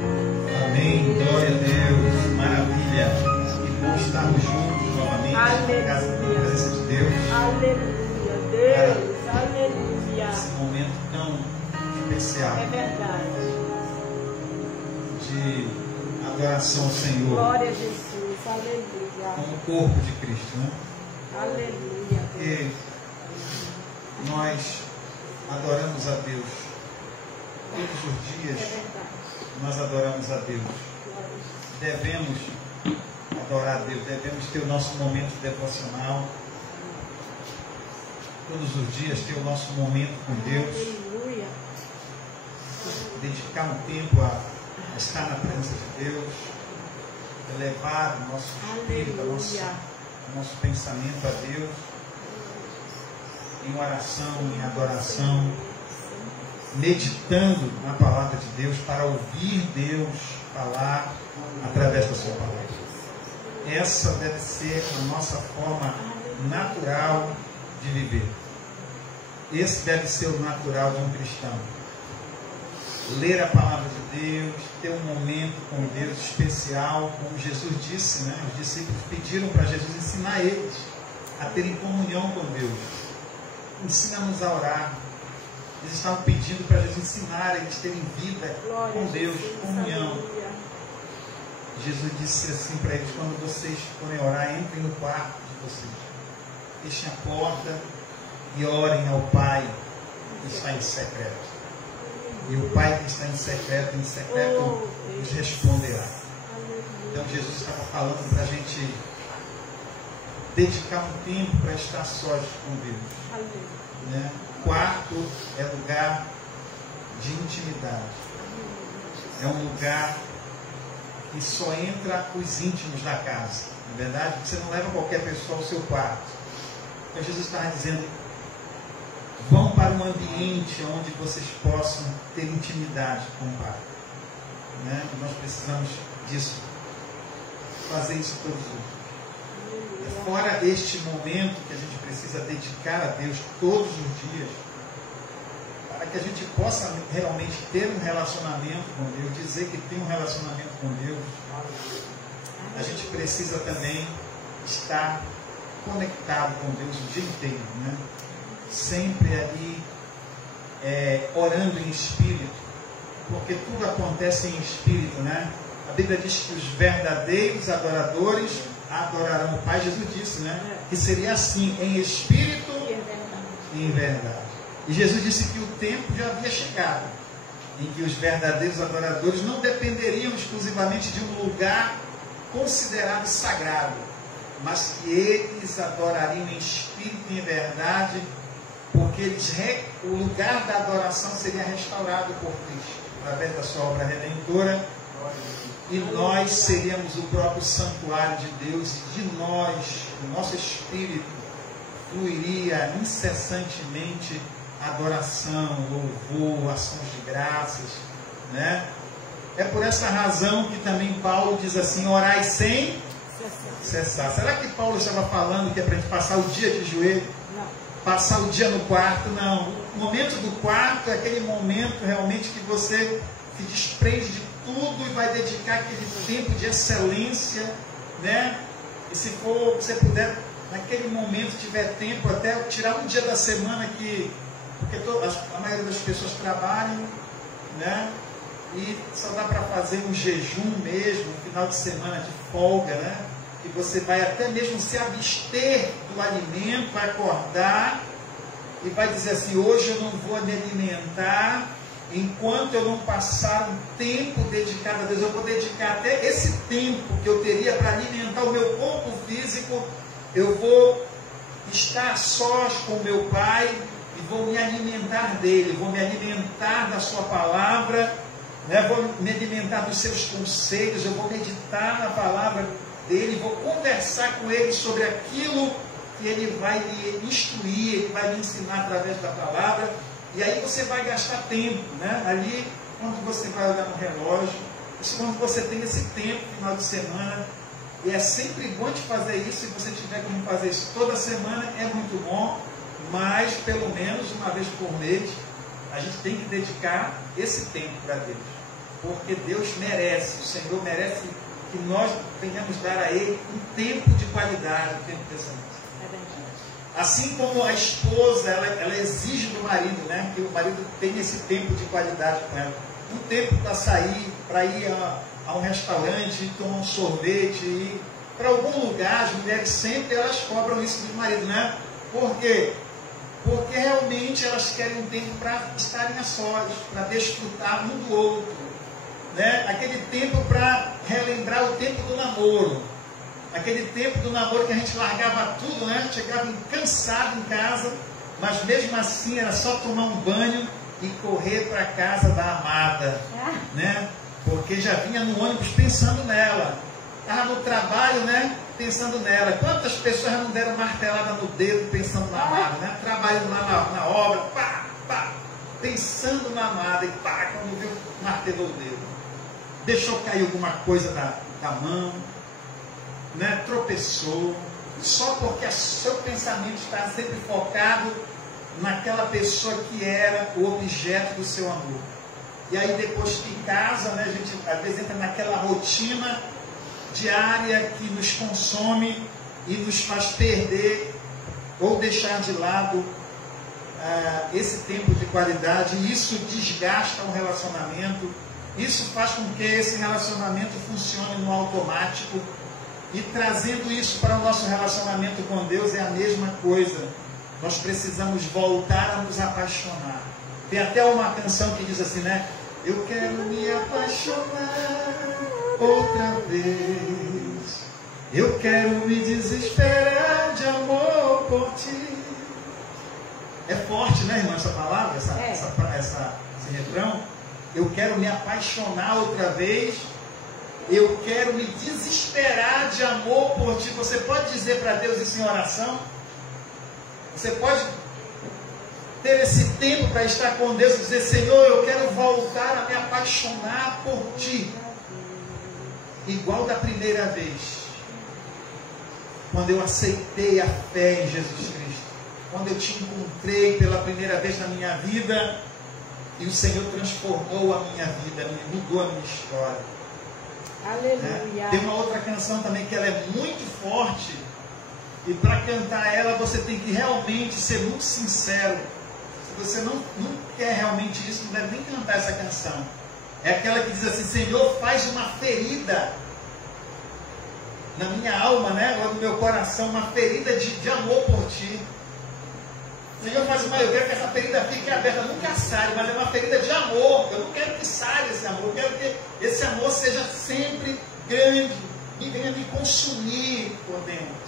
Amém, glória a Deus, maravilha. Que bom estarmos juntos novamente na casa da presença de Deus. Aleluia, Deus, aleluia. Esse momento tão especial. É verdade. De adoração ao Senhor. Glória a Jesus, aleluia. Como o corpo de Cristo, né? Aleluia. Porque nós adoramos a Deus todos os dias. É verdade. Nós adoramos a Deus. Devemos adorar a Deus. Devemos ter o nosso momento devocional. Todos os dias ter o nosso momento com Deus. Aleluia. Dedicar um tempo a estar na presença de Deus. Elevar o nosso espírito, o nosso pensamento a Deus. Em oração, em adoração. Meditando na palavra de Deus para ouvir Deus falar através da sua palavra. Essa deve ser a nossa forma natural de viver. Esse deve ser o natural de um cristão. Ler a palavra de Deus, ter um momento com Deus especial, como Jesus disse, né? Os discípulos pediram para Jesus ensinar eles a terem comunhão com Deus. Ensina-nos a orar. Eles estavam pedindo para Jesus ensinar eles terem vida com Deus, comunhão. Jesus disse assim para eles: quando vocês forem orar, entrem no quarto de vocês, fechem a porta e orem ao Pai que está em secreto. E o Pai que está em secreto nos responderá. Então Jesus estava falando para a gente dedicar um tempo para estar sós com Deus. Né? Quarto é lugar de intimidade. É um lugar que só entra os íntimos da casa. Na verdade, você não leva qualquer pessoa ao seu quarto. Então Jesus estava dizendo: vão para um ambiente onde vocês possam ter intimidade com o Pai. Né? Nós precisamos disso. Fazer isso todos os dias. Fora este momento que a gente precisa dedicar a Deus todos os dias, para que a gente possa realmente ter um relacionamento com Deus, dizer que tem um relacionamento com Deus, a gente precisa também estar conectado com Deus o dia inteiro, né? Sempre ali orando em espírito, porque tudo acontece em espírito, né? A Bíblia diz que os verdadeiros adoradores adorarão o Pai. Jesus disse, né? Que seria assim, em espírito e em verdade. E Jesus disse que o tempo já havia chegado, em que os verdadeiros adoradores não dependeriam exclusivamente de um lugar considerado sagrado, mas que eles adorariam em espírito e em verdade, porque o lugar da adoração seria restaurado por Cristo, através da sua obra redentora. E nós seríamos o próprio santuário de Deus, e de nós, o nosso espírito, fluiria incessantemente adoração, louvor, ações de graças, né? É por essa razão que também Paulo diz assim: orai sem cessar. Será que Paulo estava falando que é para a gente passar o dia de joelho? Não. Passar o dia no quarto? Não. O momento do quarto é aquele momento realmente que você se desprende de tudo e vai dedicar aquele tempo de excelência, né? E se for, você puder, naquele momento, tiver tempo, até tirar um dia da semana porque a maioria das pessoas trabalham, né? E só dá para fazer um jejum mesmo, um final de semana de folga, né? Que você vai até mesmo se abster do alimento, vai acordar e vai dizer assim: hoje eu não vou me alimentar enquanto eu não passar um tempo dedicado a Deus. Eu vou dedicar até esse tempo que eu teria para alimentar o meu corpo físico, eu vou estar sós com o meu Pai e vou me alimentar dele, vou me alimentar da sua palavra, né? Vou me alimentar dos seus conselhos, eu vou meditar na palavra dele, vou conversar com ele sobre aquilo que ele vai me instruir, ele vai me ensinar através da palavra. E aí você vai gastar tempo, né? Ali, quando você vai olhar no relógio, isso quando você tem esse tempo, final de semana, e é sempre bom de fazer isso. Se você tiver como fazer isso toda semana, é muito bom, mas pelo menos uma vez por mês, a gente tem que dedicar esse tempo para Deus. porque Deus merece, o Senhor merece que nós venhamos dar a Ele um tempo de qualidade, um tempo decente. Assim como a esposa, ela exige do marido, né, que o marido tenha esse tempo de qualidade com ela. Um tempo para sair, para ir a um restaurante, tomar um sorvete, ir para algum lugar. As mulheres sempre elas cobram isso do marido, né? Por quê? Porque realmente elas querem um tempo para estarem a sós, para desfrutar um do outro, né? Aquele tempo para relembrar o tempo do namoro. Aquele tempo do namoro que a gente largava tudo, né? Chegava cansado em casa, mas mesmo assim era só tomar um banho e correr para a casa da amada, né? Porque já vinha no ônibus pensando nela. Estava no trabalho, né? Pensando nela. Quantas pessoas já não deram martelada no dedo pensando na amada, né? Trabalhando lá na obra, pá, pá, pensando na amada, e pá, quando viu, martelou o dedo. Deixou cair alguma coisa da mão, né? Tropeçou, só porque o seu pensamento está sempre focado naquela pessoa que era o objeto do seu amor. E aí depois que casa, né, a gente às vezes entra naquela rotina diária que nos consome e nos faz perder ou deixar de lado esse tempo de qualidade. E isso desgasta o relacionamento, isso faz com que esse relacionamento funcione no automático. E trazendo isso para o nosso relacionamento com Deus é a mesma coisa. Nós precisamos voltar a nos apaixonar. Tem até uma canção que diz assim, né? Eu quero me apaixonar outra vez. Eu quero me desesperar de amor por ti. É forte, né, irmã, essa palavra, esse refrão? Eu quero me apaixonar outra vez. Eu quero me desesperar de amor por ti. Você pode dizer para Deus isso em oração? Você pode ter esse tempo para estar com Deus e dizer, Senhor, eu quero voltar a me apaixonar por ti. Igual da primeira vez. Quando eu aceitei a fé em Jesus Cristo. Quando eu te encontrei pela primeira vez na minha vida. E o Senhor transformou a minha vida, mudou a minha história. Aleluia. Tem uma outra canção também que ela é muito forte. E para cantar ela você tem que realmente ser muito sincero. Se você não quer realmente isso, não deve nem cantar essa canção. É aquela que diz assim, Senhor, faz uma ferida na minha alma, né? Ou no meu coração, uma ferida de amor por ti. Senhor, faz uma, eu quero que essa ferida fique aberta, nunca sare, mas é uma ferida de amor. Eu não quero que sare esse amor, eu quero que esse amor seja sempre grande e venha me consumir por dentro.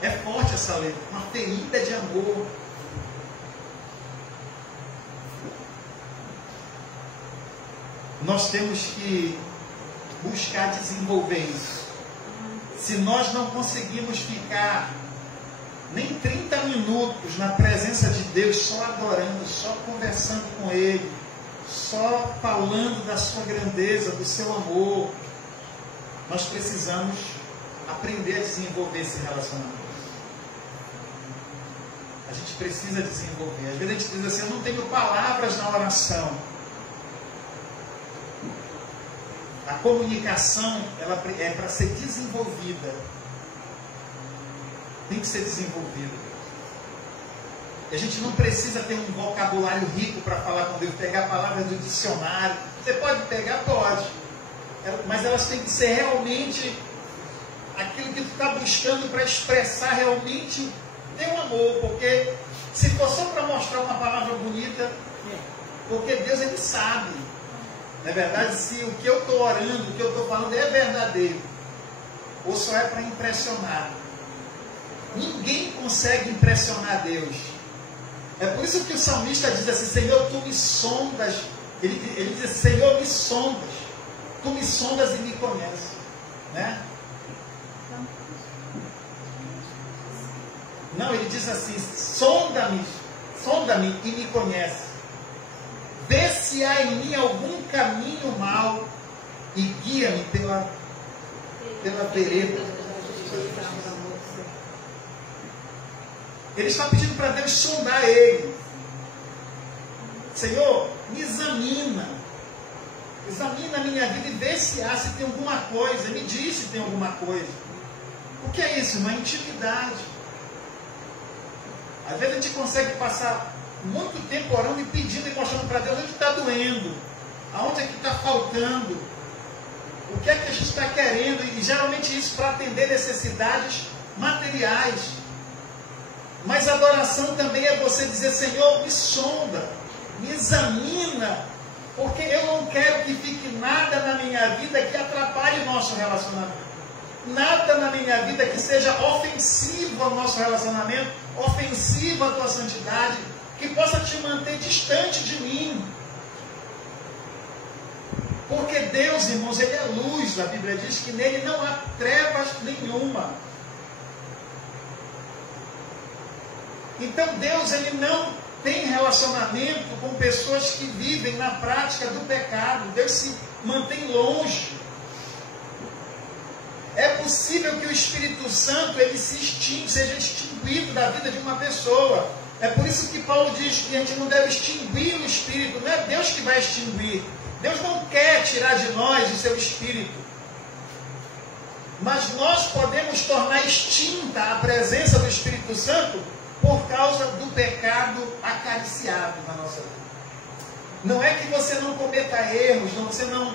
É forte essa letra, uma ferida de amor. Nós temos que buscar desenvolver isso. Se nós não conseguimos ficar nem 30 minutos na presença de Deus, só adorando, só conversando com Ele, só falando da sua grandeza, do seu amor, nós precisamos aprender a desenvolver esse relacionamento. A gente precisa desenvolver. Às vezes a gente diz assim, eu não tenho palavras na oração. A comunicação, ela é para ser desenvolvida. Tem que ser desenvolvida. E a gente não precisa ter um vocabulário rico para falar com Deus, pegar palavras do dicionário. Você pode pegar? Pode. Mas elas têm que ser realmente aquilo que tu está buscando para expressar realmente teu amor. Porque se for só para mostrar uma palavra bonita, porque Deus, Ele sabe. Na verdade, se o que eu estou orando, o que eu estou falando é verdadeiro, ou só é para impressionar. Ninguém consegue impressionar Deus. É por isso que o salmista diz assim, Senhor, Tu me sondas. Ele diz, Senhor, me sondas. Tu me sondas e me conheces. Né? Não, ele diz assim, sonda-me e me conhece. Vê se há em mim algum caminho mau e guia-me pela vereda. Ele está pedindo para Deus sondar ele. Senhor, me examina. examina a minha vida e vê se tem alguma coisa, me diz se tem alguma coisa. O que é isso? Uma intimidade. Às vezes a gente consegue passar muito tempo orando e pedindo e mostrando para Deus onde está doendo, aonde é que está faltando, o que é que a gente está querendo, e geralmente isso para atender necessidades materiais. Mas a adoração também é você dizer: Senhor, me sonda, me examina, porque eu não quero que fique nada na minha vida que atrapalhe o nosso relacionamento. Nada na minha vida que seja ofensivo ao nosso relacionamento, ofensivo à tua santidade, que possa te manter distante de mim. Porque Deus, irmãos, Ele é luz. A Bíblia diz que nele não há trevas nenhuma. Então Deus, Ele não tem relacionamento com pessoas que vivem na prática do pecado. Deus se mantém longe. É possível que o Espírito Santo ele seja extinguido da vida de uma pessoa. É por isso que Paulo diz que a gente não deve extinguir o Espírito. Não é Deus que vai extinguir. Deus não quer tirar de nós o seu Espírito. Mas nós podemos tornar extinta a presença do Espírito Santo por causa do pecado acariciado na nossa vida. Não é que você não cometa erros, você não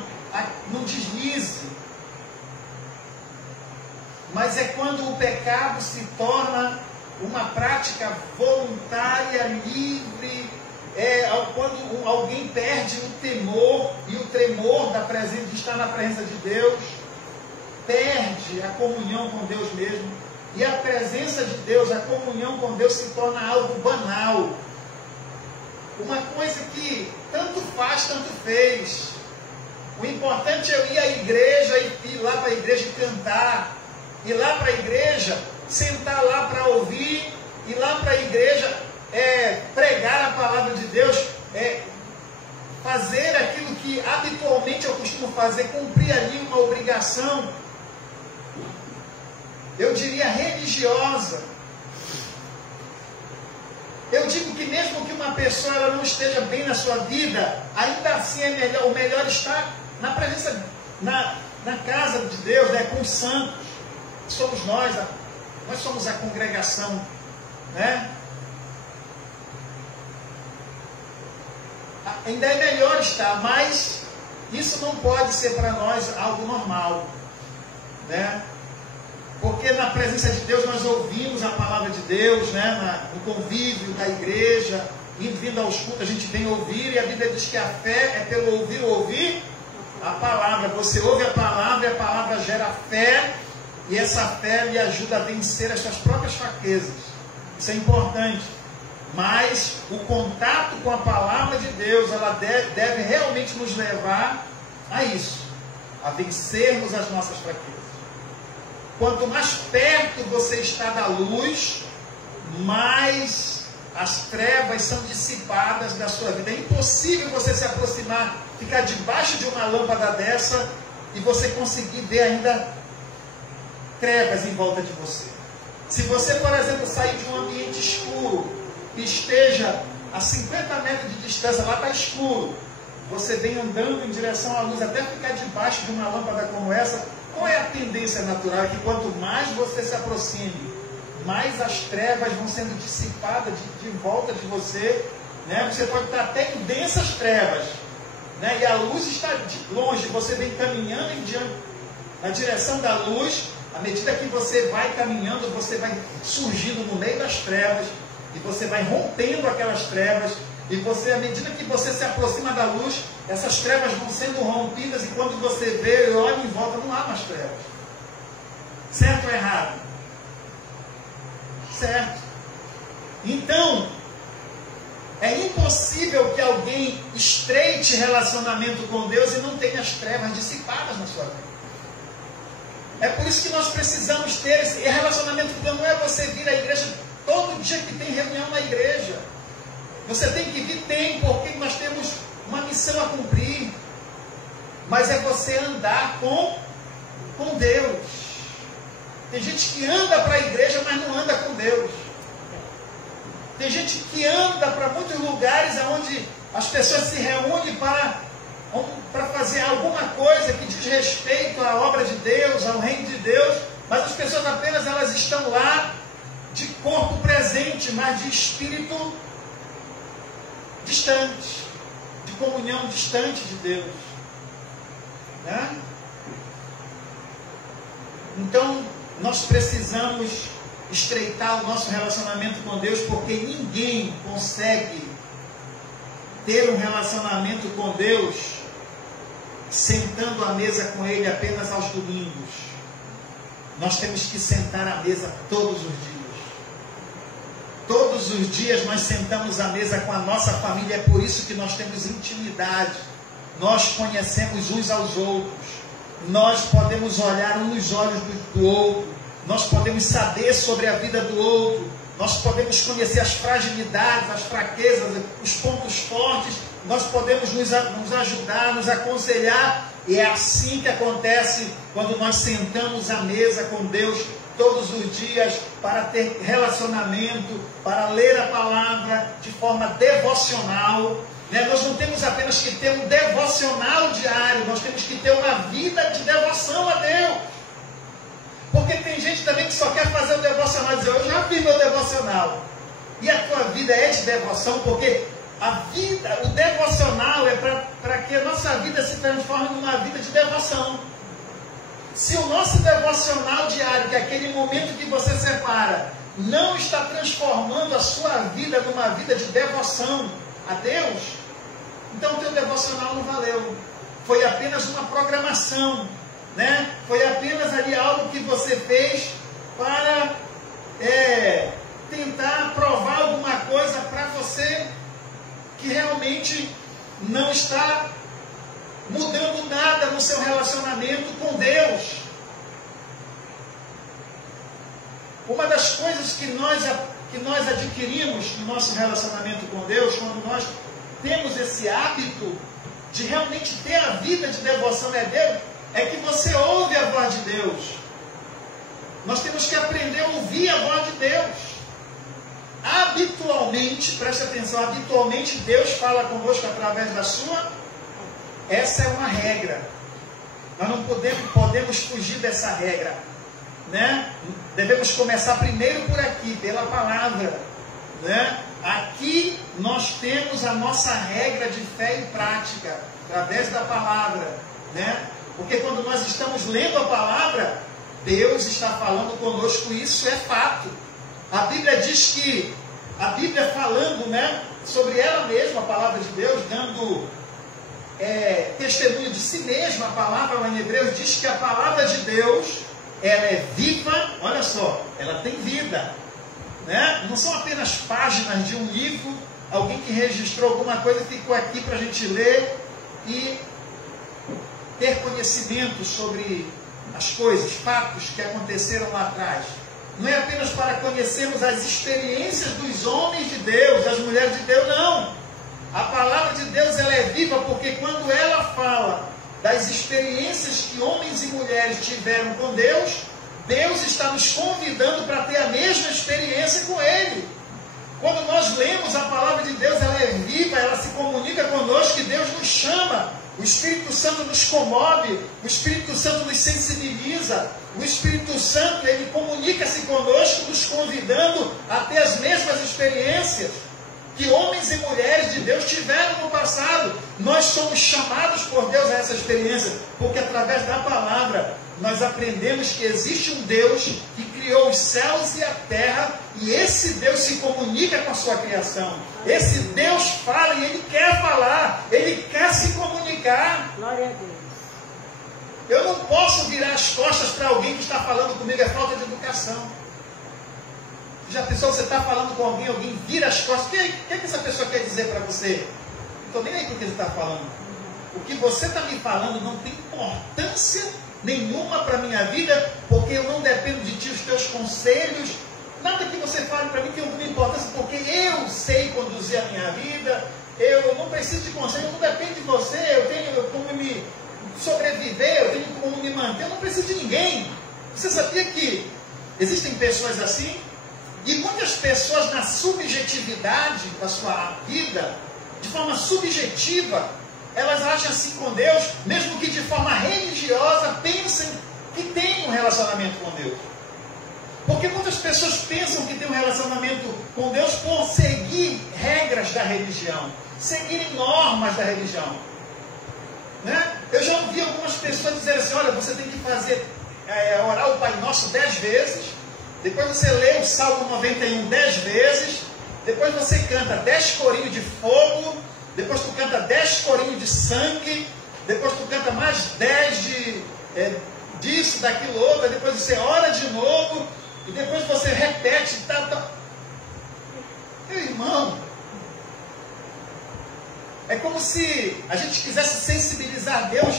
deslize. Mas é quando o pecado se torna uma prática voluntária, livre, quando alguém perde o temor e o tremor de estar na presença de Deus, perde a comunhão com Deus mesmo, e a presença de Deus, a comunhão com Deus se torna algo banal, uma coisa que tanto faz, tanto fez. O importante é eu ir à igreja e ir lá para a igreja e cantar, ir lá para a igreja, sentar lá para ouvir, ir lá para a igreja pregar a palavra de Deus, fazer aquilo que habitualmente eu costumo fazer, cumprir ali uma obrigação, eu diria religiosa. Eu digo que mesmo que uma pessoa ela não esteja bem na sua vida, ainda assim o melhor está na presença, na casa de Deus, com os santos. Somos nós somos a congregação, né? Ainda é melhor estar, mas isso não pode ser para nós algo normal, né? Porque na presença de Deus nós ouvimos a palavra de Deus, né? No convívio da igreja, vindo aos cultos, a gente vem ouvir, e a Bíblia diz que a fé é pelo ouvir a palavra. Você ouve a palavra e a palavra gera fé, e essa fé lhe ajuda a vencer as suas próprias fraquezas. Isso é importante. Mas o contato com a palavra de Deus, ela deve realmente nos levar a isso, a vencermos as nossas fraquezas. Quanto mais perto você está da luz, mais as trevas são dissipadas da sua vida. É impossível você se aproximar, ficar debaixo de uma lâmpada dessa e você conseguir ver ainda trevas em volta de você. Se você, por exemplo, sair de um ambiente escuro e esteja a 50 metros de distância, lá está escuro, você vem andando em direção à luz até ficar debaixo de uma lâmpada como essa, qual é a tendência natural? É que quanto mais você se aproxime, mais as trevas vão sendo dissipadas de volta de você, né? Você pode estar até em densas trevas, né? E a luz está de longe, você vem caminhando na direção da luz. À medida que você vai caminhando, você vai surgindo no meio das trevas, e você vai rompendo aquelas trevas, e à medida que você se aproxima da luz, essas trevas vão sendo rompidas, e quando você vê e olha em volta, não há mais trevas. Certo ou errado? Certo. Então, é impossível que alguém estreite relacionamento com Deus e não tenha as trevas dissipadas na sua vida. É por isso que nós precisamos ter esse relacionamento com Deus. Não é você vir à igreja todo dia que tem reunião na igreja. Você tem que vir, porque nós temos uma missão a cumprir. Mas é você andar com Deus. Tem gente que anda para a igreja, mas não anda com Deus. Tem gente que anda para muitos lugares onde as pessoas se reúnem para para fazer alguma coisa que diz respeito à obra de Deus, ao reino de Deus, mas as pessoas apenas elas estão lá de corpo presente, mas de espírito distante, de comunhão distante de Deus. Né? Então, nós precisamos estreitar o nosso relacionamento com Deus, porque ninguém consegue ter um relacionamento com Deus sentando à mesa com Ele apenas aos domingos. Nós temos que sentar à mesa todos os dias. Todos os dias nós sentamos à mesa com a nossa família, é por isso que nós temos intimidade. Nós conhecemos uns aos outros. Nós podemos olhar um nos olhos do outro. Nós podemos saber sobre a vida do outro. Nós podemos conhecer as fragilidades, as fraquezas, os pontos fortes. Nós podemos nos ajudar, nos aconselhar. E é assim que acontece quando nós sentamos à mesa com Deus todos os dias para ter relacionamento, para ler a palavra de forma devocional. Nós não temos apenas que ter um devocional diário, nós temos que ter uma vida de devoção a Deus. Porque tem gente também que só quer fazer o devocional e dizer, eu já fiz meu devocional. E a tua vida é de devoção, porque a vida, o devocional é para que a nossa vida se transforme numa vida de devoção. Se o nosso devocional diário, que é aquele momento que você separa, não está transformando a sua vida numa vida de devoção a Deus, então o teu devocional não valeu. Foi apenas uma programação, né? Foi apenas ali algo que você fez para tentar provar alguma coisa para você que realmente não está mudando nada no seu relacionamento com Deus. Uma das coisas que nós adquirimos no nosso relacionamento com Deus, quando nós temos esse hábito de realmente ter a vida de devoção a Deus, é que você ouve a voz de Deus. Nós temos que aprender a ouvir a voz de Deus. Habitualmente, preste atenção, habitualmente Deus fala conosco através da sua. Essa é uma regra. Nós não podemos fugir dessa regra, né? Devemos começar primeiro por aqui, pela palavra, né? Aqui nós temos a nossa regra de fé e prática, através da palavra, né? Porque quando nós estamos lendo a palavra, Deus está falando conosco, isso é fato. A Bíblia diz que, a Bíblia falando, né, sobre ela mesma, a palavra de Deus, dando testemunho de si mesma, a palavra lá em Hebreus diz que a palavra de Deus, ela é viva, olha só, ela tem vida, né? Não são apenas páginas de um livro, alguém que registrou alguma coisa e ficou aqui para a gente ler e ter conhecimento sobre as coisas, fatos que aconteceram lá atrás. Não é apenas para conhecermos as experiências dos homens de Deus, das mulheres de Deus, não. A palavra de Deus, ela é viva porque quando ela fala das experiências que homens e mulheres tiveram com Deus, Deus está nos convidando para ter a mesma experiência com Ele. Quando nós lemos a palavra de Deus, ela é viva, ela se comunica conosco e Deus nos chama. O Espírito Santo nos comove, o Espírito Santo nos sensibiliza, o Espírito Santo, ele comunica-se conosco, nos convidando a ter as mesmas experiências que homens e mulheres de Deus tiveram no passado. Nós somos chamados por Deus a essa experiência, porque através da palavra nós aprendemos que existe um Deus que criou os céus e a terra, e esse Deus se comunica com a sua criação. Esse Deus fala e Ele quer falar, Ele quer se comunicar. Glória a Deus. Eu não posso virar as costas para alguém que está falando comigo, é falta de educação. Já pensou, você está falando com alguém, alguém vira as costas, o que essa pessoa quer dizer para você? Não estou nem aí com o que ele está falando. O que você está me falando não tem importância nenhuma para a minha vida, porque eu não dependo de ti, os teus conselhos, nada que você fale para mim tem alguma importância, porque eu sei conduzir a minha vida, eu não preciso de conselho, não depende de você, eu tenho como me sobreviver, eu tenho como me manter, eu não preciso de ninguém. Você sabia que existem pessoas assim? E muitas pessoas, na subjetividade da sua vida, de forma subjetiva, elas agem assim com Deus, mesmo que de forma religiosa, pensem que tem um relacionamento com Deus. Porque muitas pessoas pensam que tem um relacionamento com Deus por seguir regras da religião, seguirem normas da religião. Né? Eu já ouvi algumas pessoas dizerem assim, olha, você tem que fazer, orar o Pai Nosso 10 vezes, depois você lê o Salmo 91 10 vezes, depois você canta 10 corinhos de fogo, depois tu canta 10 corinhos de sangue, depois tu canta mais 10 disso, daquilo outro, depois você ora de novo, e depois você repete, Meu irmão, é como se a gente quisesse sensibilizar Deus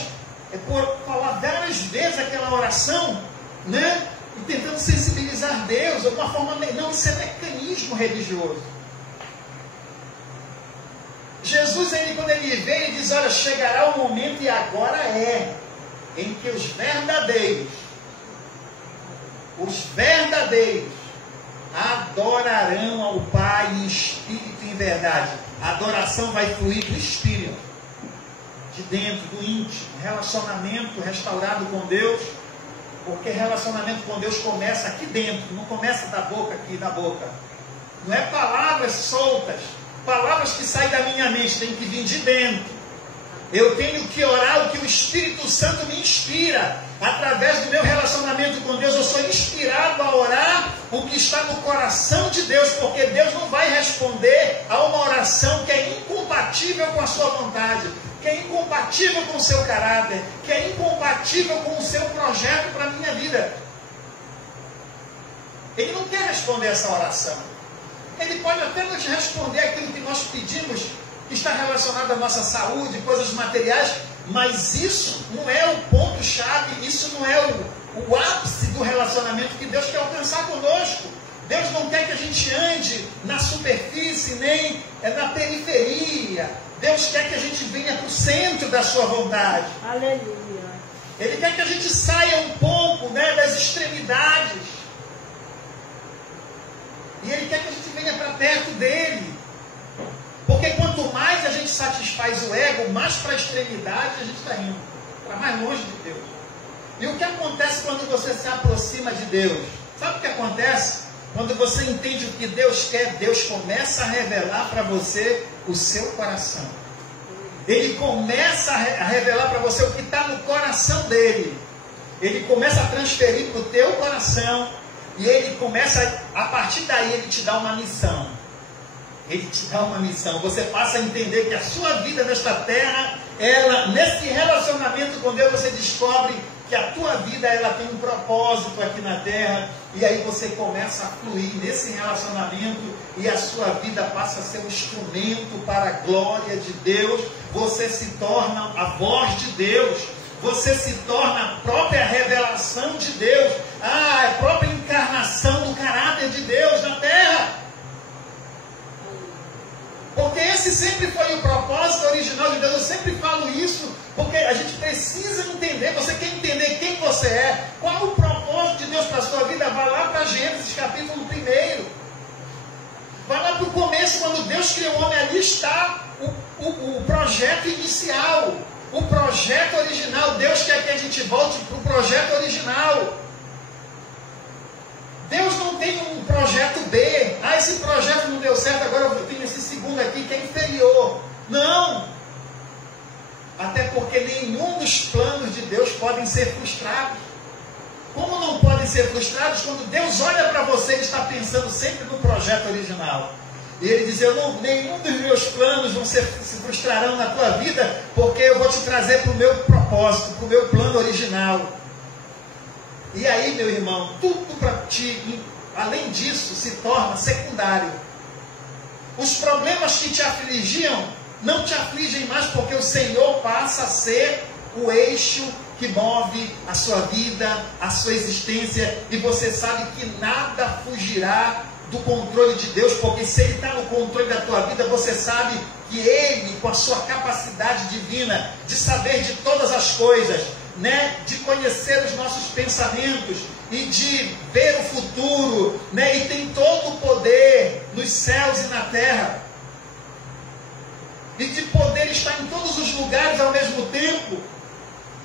por falar várias vezes aquela oração, né? E tentando sensibilizar Deus de uma forma. Não, isso é mecanismo religioso. Jesus, quando ele veio, ele diz, olha, chegará o momento, e agora em que os verdadeiros adorarão ao Pai em espírito e em verdade. A adoração vai fluir do espírito, de dentro, do íntimo, relacionamento restaurado com Deus, porque relacionamento com Deus começa aqui dentro, não começa da boca aqui, da boca. Não é palavras soltas, palavras que saem da minha mente, tem que vir de dentro. Eu tenho que orar o que o Espírito Santo me inspira. Através do meu relacionamento com Deus, eu sou inspirado a orar o que está no coração de Deus, porque Deus não vai responder a uma oração que é incompatível com a sua vontade, que é incompatível com o seu caráter, que é incompatível com o seu projeto para a minha vida. Ele não quer responder essa oração. Ele pode até nos responder aquilo que nós pedimos, que está relacionado à nossa saúde, coisas materiais, mas isso não é o ponto-chave, isso não é o ápice do relacionamento que Deus quer alcançar conosco. Deus não quer que a gente ande na superfície, nem na periferia. Deus quer que a gente venha para o centro da sua vontade. Aleluia. Ele quer que a gente saia um pouco, das extremidades. E Ele quer que a gente venha para perto dEle. Porque quanto mais a gente satisfaz o ego, mais para a extremidade a gente está indo. Para mais longe de Deus. E o que acontece quando você se aproxima de Deus? Sabe o que acontece? Quando você entende o que Deus quer, Deus começa a revelar para você o seu coração. Ele começa a revelar para você o que está no coração dele. Ele começa a transferir para o teu coração. E ele começa, a partir daí, ele te dá uma missão. Ele te dá uma missão. Você passa a entender que a sua vida nesta terra, nesse relacionamento com Deus, você descobre que a tua vida tem um propósito aqui na terra. E aí você começa a fluir nesse relacionamento e a sua vida passa a ser um instrumento para a glória de Deus. Você se torna a voz de Deus. Você se torna a própria revelação de Deus. A própria encarnação do caráter de Deus na terra. Porque esse sempre foi o propósito original de Deus. Eu sempre falo isso, porque a gente precisa entender. Você quer entender quem você é? Qual o propósito de Deus para a sua vida? Vai lá para Gênesis capítulo 1. Vai lá para o começo, quando Deus criou o homem. Ali está o projeto inicial, o projeto original. Deus quer que a gente volte para o projeto original. Deus não tem um projeto B. Esse projeto não deu certo, agora eu tenho esse segundo aqui que é inferior. Não! Até porque nenhum dos planos de Deus podem ser frustrados. Como não podem ser frustrados? Quando Deus olha para você, Ele está pensando sempre no projeto original. E Ele diz, nenhum dos meus planos se frustrarão na tua vida, porque eu vou te trazer para o meu propósito, para o meu plano original. E aí, meu irmão, tudo para ti, além disso, se torna secundário. Os problemas que te afligiam, não te afligem mais, porque o Senhor passa a ser o eixo que move a sua vida, a sua existência, e você sabe que nada fugirá do controle de Deus, porque se Ele está no controle da tua vida, você sabe que Ele, com a sua capacidade divina de saber de todas as coisas, de conhecer os nossos pensamentos e de ver o futuro, e tem todo o poder nos céus e na terra. e de poder estar em todos os lugares ao mesmo tempo.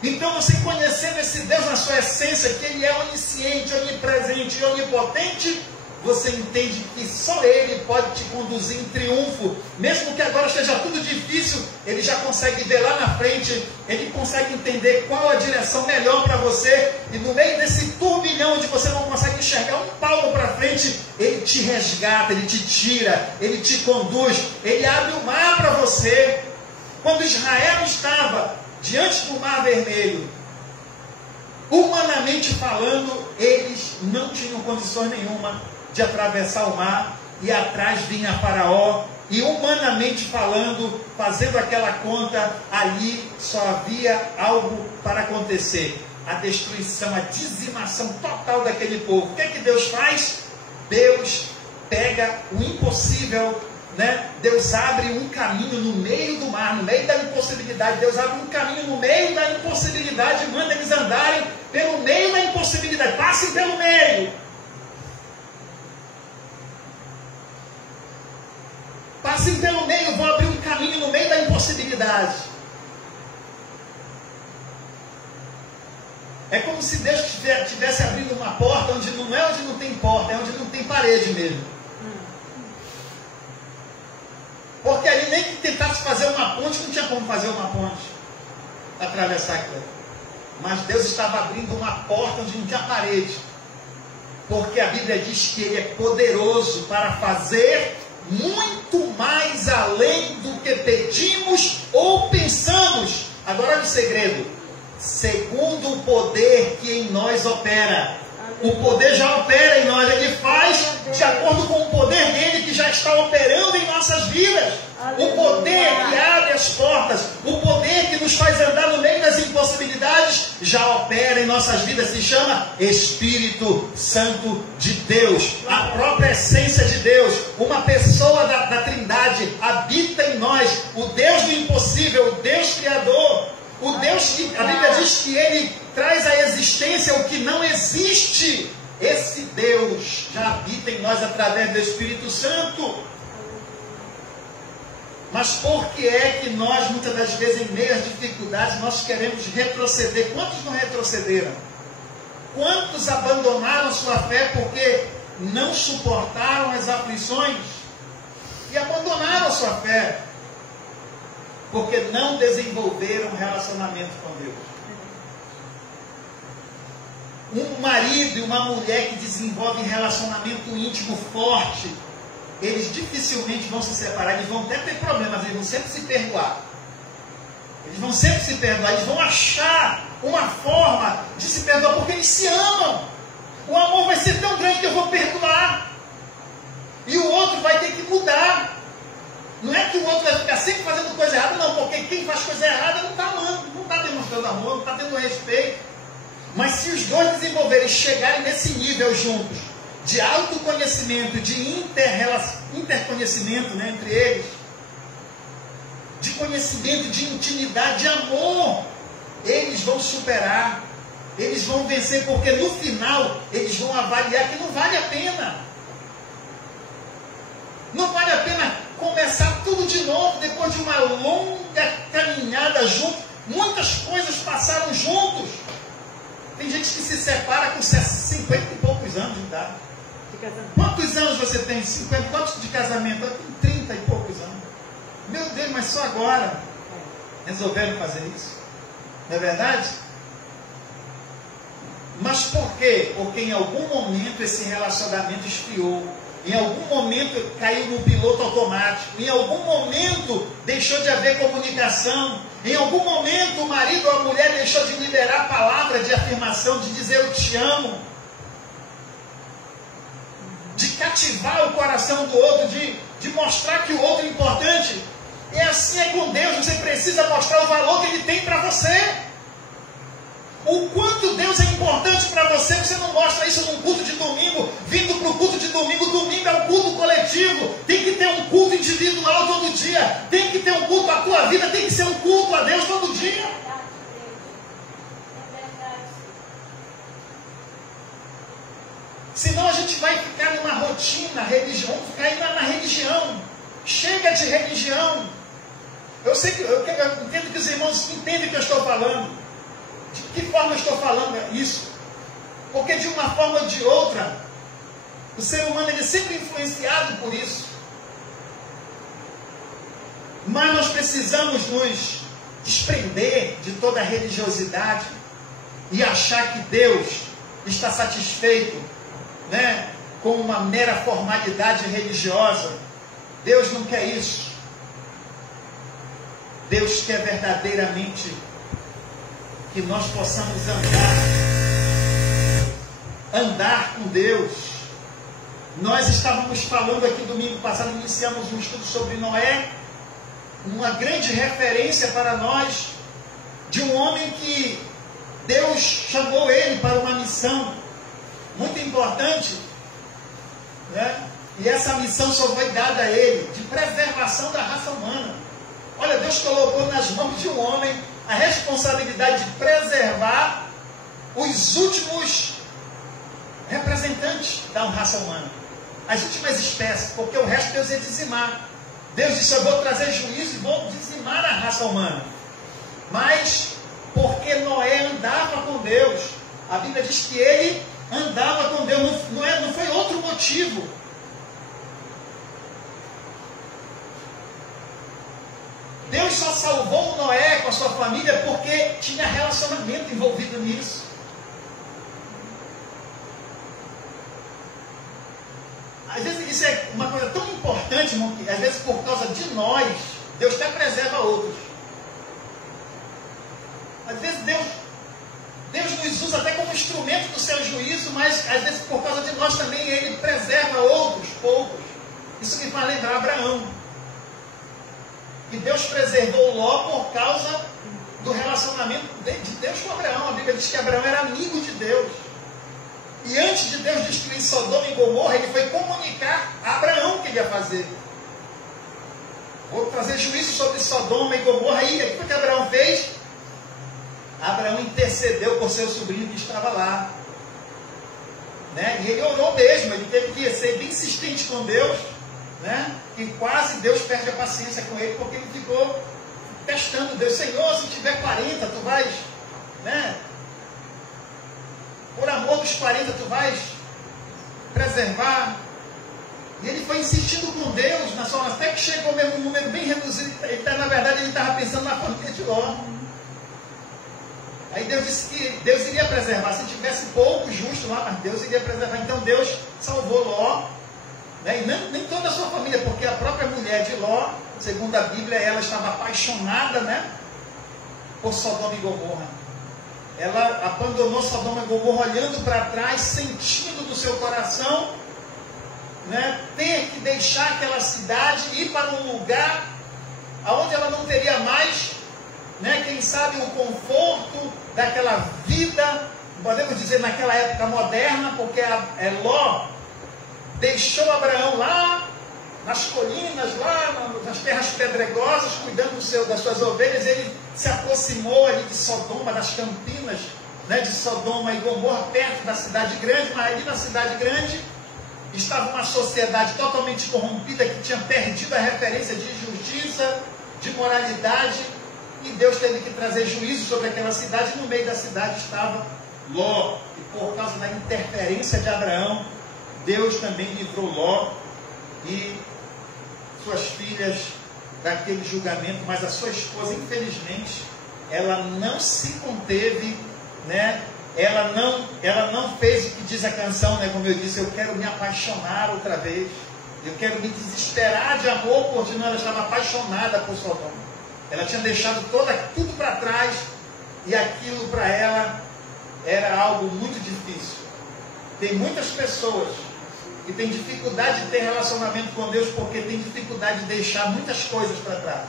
Então você conhecendo esse Deus na sua essência, que Ele é onisciente, onipresente e onipotente, você entende que só Ele pode te conduzir em triunfo. Mesmo que agora esteja tudo difícil, Ele já consegue ver lá na frente, Ele consegue entender qual a direção melhor para você. E no meio desse turbilhão onde você não consegue enxergar um palmo para frente, Ele te resgata, Ele te tira, Ele te conduz, Ele abre o mar para você. Quando Israel estava diante do Mar Vermelho, humanamente falando, eles não tinham condições nenhuma de atravessar o mar, e atrás vinha Faraó, e humanamente falando, fazendo aquela conta, ali só havia algo para acontecer: a destruição, a dizimação total daquele povo. O que é que Deus faz? Deus pega o impossível, né? Deus abre um caminho no meio do mar, no meio da impossibilidade. Deus abre um caminho no meio da impossibilidade, manda eles andarem pelo meio da impossibilidade. Passem pelo meio. Passem pelo meio, vou abrir um caminho no meio da impossibilidade. É como se Deus estivesse abrindo uma porta onde não é onde não tem porta, é onde não tem parede mesmo. Porque ali nem que tentasse fazer uma ponte, não tinha como fazer uma ponte, atravessar aquilo. Mas Deus estava abrindo uma porta onde não tinha parede. Porque a Bíblia diz que Ele é poderoso para fazer muito mais além do que pedimos ou pensamos. Agora olha o segredo: segundo o poder que em nós opera. O poder já opera em nós, Ele faz de acordo com o poder dele que já está operando em nossas vidas. O poder que abre as portas, o poder que nos faz andar no meio das impossibilidades, já opera em nossas vidas. Se chama Espírito Santo de Deus, a própria essência de Deus, uma pessoa da Trindade habita em nós, o Deus do impossível, o Deus Criador. O Deus que a Bíblia diz que Ele traz à existência o que não existe. Esse Deus já habita em nós através do Espírito Santo. Mas por que é que nós, muitas das vezes, em meio às dificuldades, nós queremos retroceder? Quantos não retrocederam? Quantos abandonaram sua fé porque não suportaram as aflições? E abandonaram a sua fé porque não desenvolveram um relacionamento com Deus. Um marido e uma mulher que desenvolvem relacionamento íntimo forte, eles dificilmente vão se separar. Eles vão até ter problemas, eles vão sempre se perdoar. Eles vão sempre se perdoar, eles vão achar uma forma de se perdoar, porque eles se amam. O amor vai ser tão grande que eu vou perdoar, e o outro vai ter que mudar. Não é que o outro vai ficar sempre fazendo coisa errada, não, porque quem faz coisa errada não está amando, não está demonstrando amor, não está tendo respeito. Mas se os dois desenvolverem, chegarem nesse nível juntos, de autoconhecimento, de interconhecimento, né, entre eles, de conhecimento, de intimidade, de amor, eles vão superar, eles vão vencer, porque no final eles vão avaliar que não vale a pena. Não vale a pena começar tudo de novo, depois de uma longa caminhada junto. Muitas coisas passaram juntos. Tem gente que se separa com 50 e poucos anos de idade. Quantos anos você tem? 50? Quantos de casamento? Eu tenho 30 e poucos anos. Meu Deus, mas só agora resolveram fazer isso? Não é verdade? Mas por quê? Porque em algum momento esse relacionamento esfriou. Em algum momento caiu no piloto automático. Em algum momento deixou de haver comunicação. Em algum momento o marido ou a mulher deixou de liberar a palavra de afirmação, de dizer eu te amo, de cativar o coração do outro, de mostrar que o outro é importante. E assim é com Deus. Você precisa mostrar o valor que Ele tem para você. O quanto Deus é importante para você, você não mostra isso num culto de domingo, vindo para o culto de domingo. Domingo é um culto coletivo, tem que ter um culto individual todo dia, tem que ter um culto, a tua vida tem que ser um culto a Deus todo dia. Senão a gente vai ficar numa rotina, religião, ficar na religião. Chega de religião. Eu entendo que os irmãos entendem o que eu estou falando. De que forma eu estou falando isso? Porque de uma forma ou de outra, o ser humano ele é sempre influenciado por isso. Mas nós precisamos nos desprender de toda a religiosidade e achar que Deus está satisfeito, né, com uma mera formalidade religiosa. Deus não quer isso. Deus quer verdadeiramente que nós possamos andar com Deus. Nós estávamos falando aqui domingo passado, iniciamos um estudo sobre Noé, uma grande referência para nós, de um homem que Deus chamou ele para uma missão muito importante, né? E essa missão só foi dada a ele, de preservação da raça humana. Olha, Deus colocou nas mãos de um homem a responsabilidade de preservar os últimos representantes da raça humana, as últimas espécies, porque o resto Deus ia dizimar. Deus disse: eu vou trazer juízo e vou dizimar a raça humana. Mas porque Noé andava com Deus, a Bíblia diz que ele andava com Deus, não foi outro motivo. Deus só salvou Noé com a sua família porque tinha relacionamento envolvido nisso. Às vezes isso é uma coisa tão importante, irmão, que às vezes por causa de nós, Deus até preserva outros. Às vezes Deus nos usa até como instrumento do seu juízo, mas às vezes por causa de nós também Ele preserva outros poucos. Isso me faz lembrar Abraão. E Deus preservou Ló por causa do relacionamento de Deus com Abraão. A Bíblia diz que Abraão era amigo de Deus. E antes de Deus destruir Sodoma e Gomorra, ele foi comunicar a Abraão o que ele ia fazer. Vou trazer juízo sobre Sodoma e Gomorra. E o que Abraão fez? Abraão intercedeu por seu sobrinho que estava lá. Né? E ele orou mesmo, ele teve que ser bem insistente com Deus, né? E quase Deus perde a paciência com ele, porque ele ficou testando Deus. Senhor, se tiver 40, tu vais, né? Por amor dos 40, tu vais preservar. E ele foi insistindo com Deus, até que chegou mesmo um número bem reduzido. Na verdade, ele estava pensando na família de Ló. Aí Deus disse que Deus iria preservar. Se tivesse pouco justo lá, mas Deus iria preservar. Então Deus salvou Ló, né? E nem toda a sua família, porque a própria mulher de Ló, segundo a Bíblia, ela estava apaixonada, né, por Sodoma e Gomorra. Ela abandonou Sodoma e Gomorra olhando para trás, sentindo do seu coração, né, ter que deixar aquela cidade e ir para um lugar onde ela não teria mais, né, quem sabe, o conforto daquela vida, podemos dizer naquela época moderna, porque Ló deixou Abraão lá nas colinas, lá nas terras pedregosas, cuidando das suas ovelhas. Ele se aproximou ali de Sodoma, das campinas, né, de Sodoma e Gomorra, perto da cidade grande. Mas ali na cidade grande estava uma sociedade totalmente corrompida, que tinha perdido a referência de justiça, de moralidade, e Deus teve que trazer juízo sobre aquela cidade. No meio da cidade estava Ló, e por causa da interferência de Abraão, Deus também livrou Ló e suas filhas daquele julgamento. Mas a sua esposa, infelizmente, ela não se conteve, né? Ela não fez o que diz a canção, né? Como eu disse, eu quero me apaixonar outra vez, eu quero me desesperar de amor por ti. Não, ela estava apaixonada por Sodoma. Ela tinha deixado tudo para trás, e aquilo para ela era algo muito difícil. Tem muitas pessoas que têm dificuldade de ter relacionamento com Deus porque tem dificuldade de deixar muitas coisas para trás.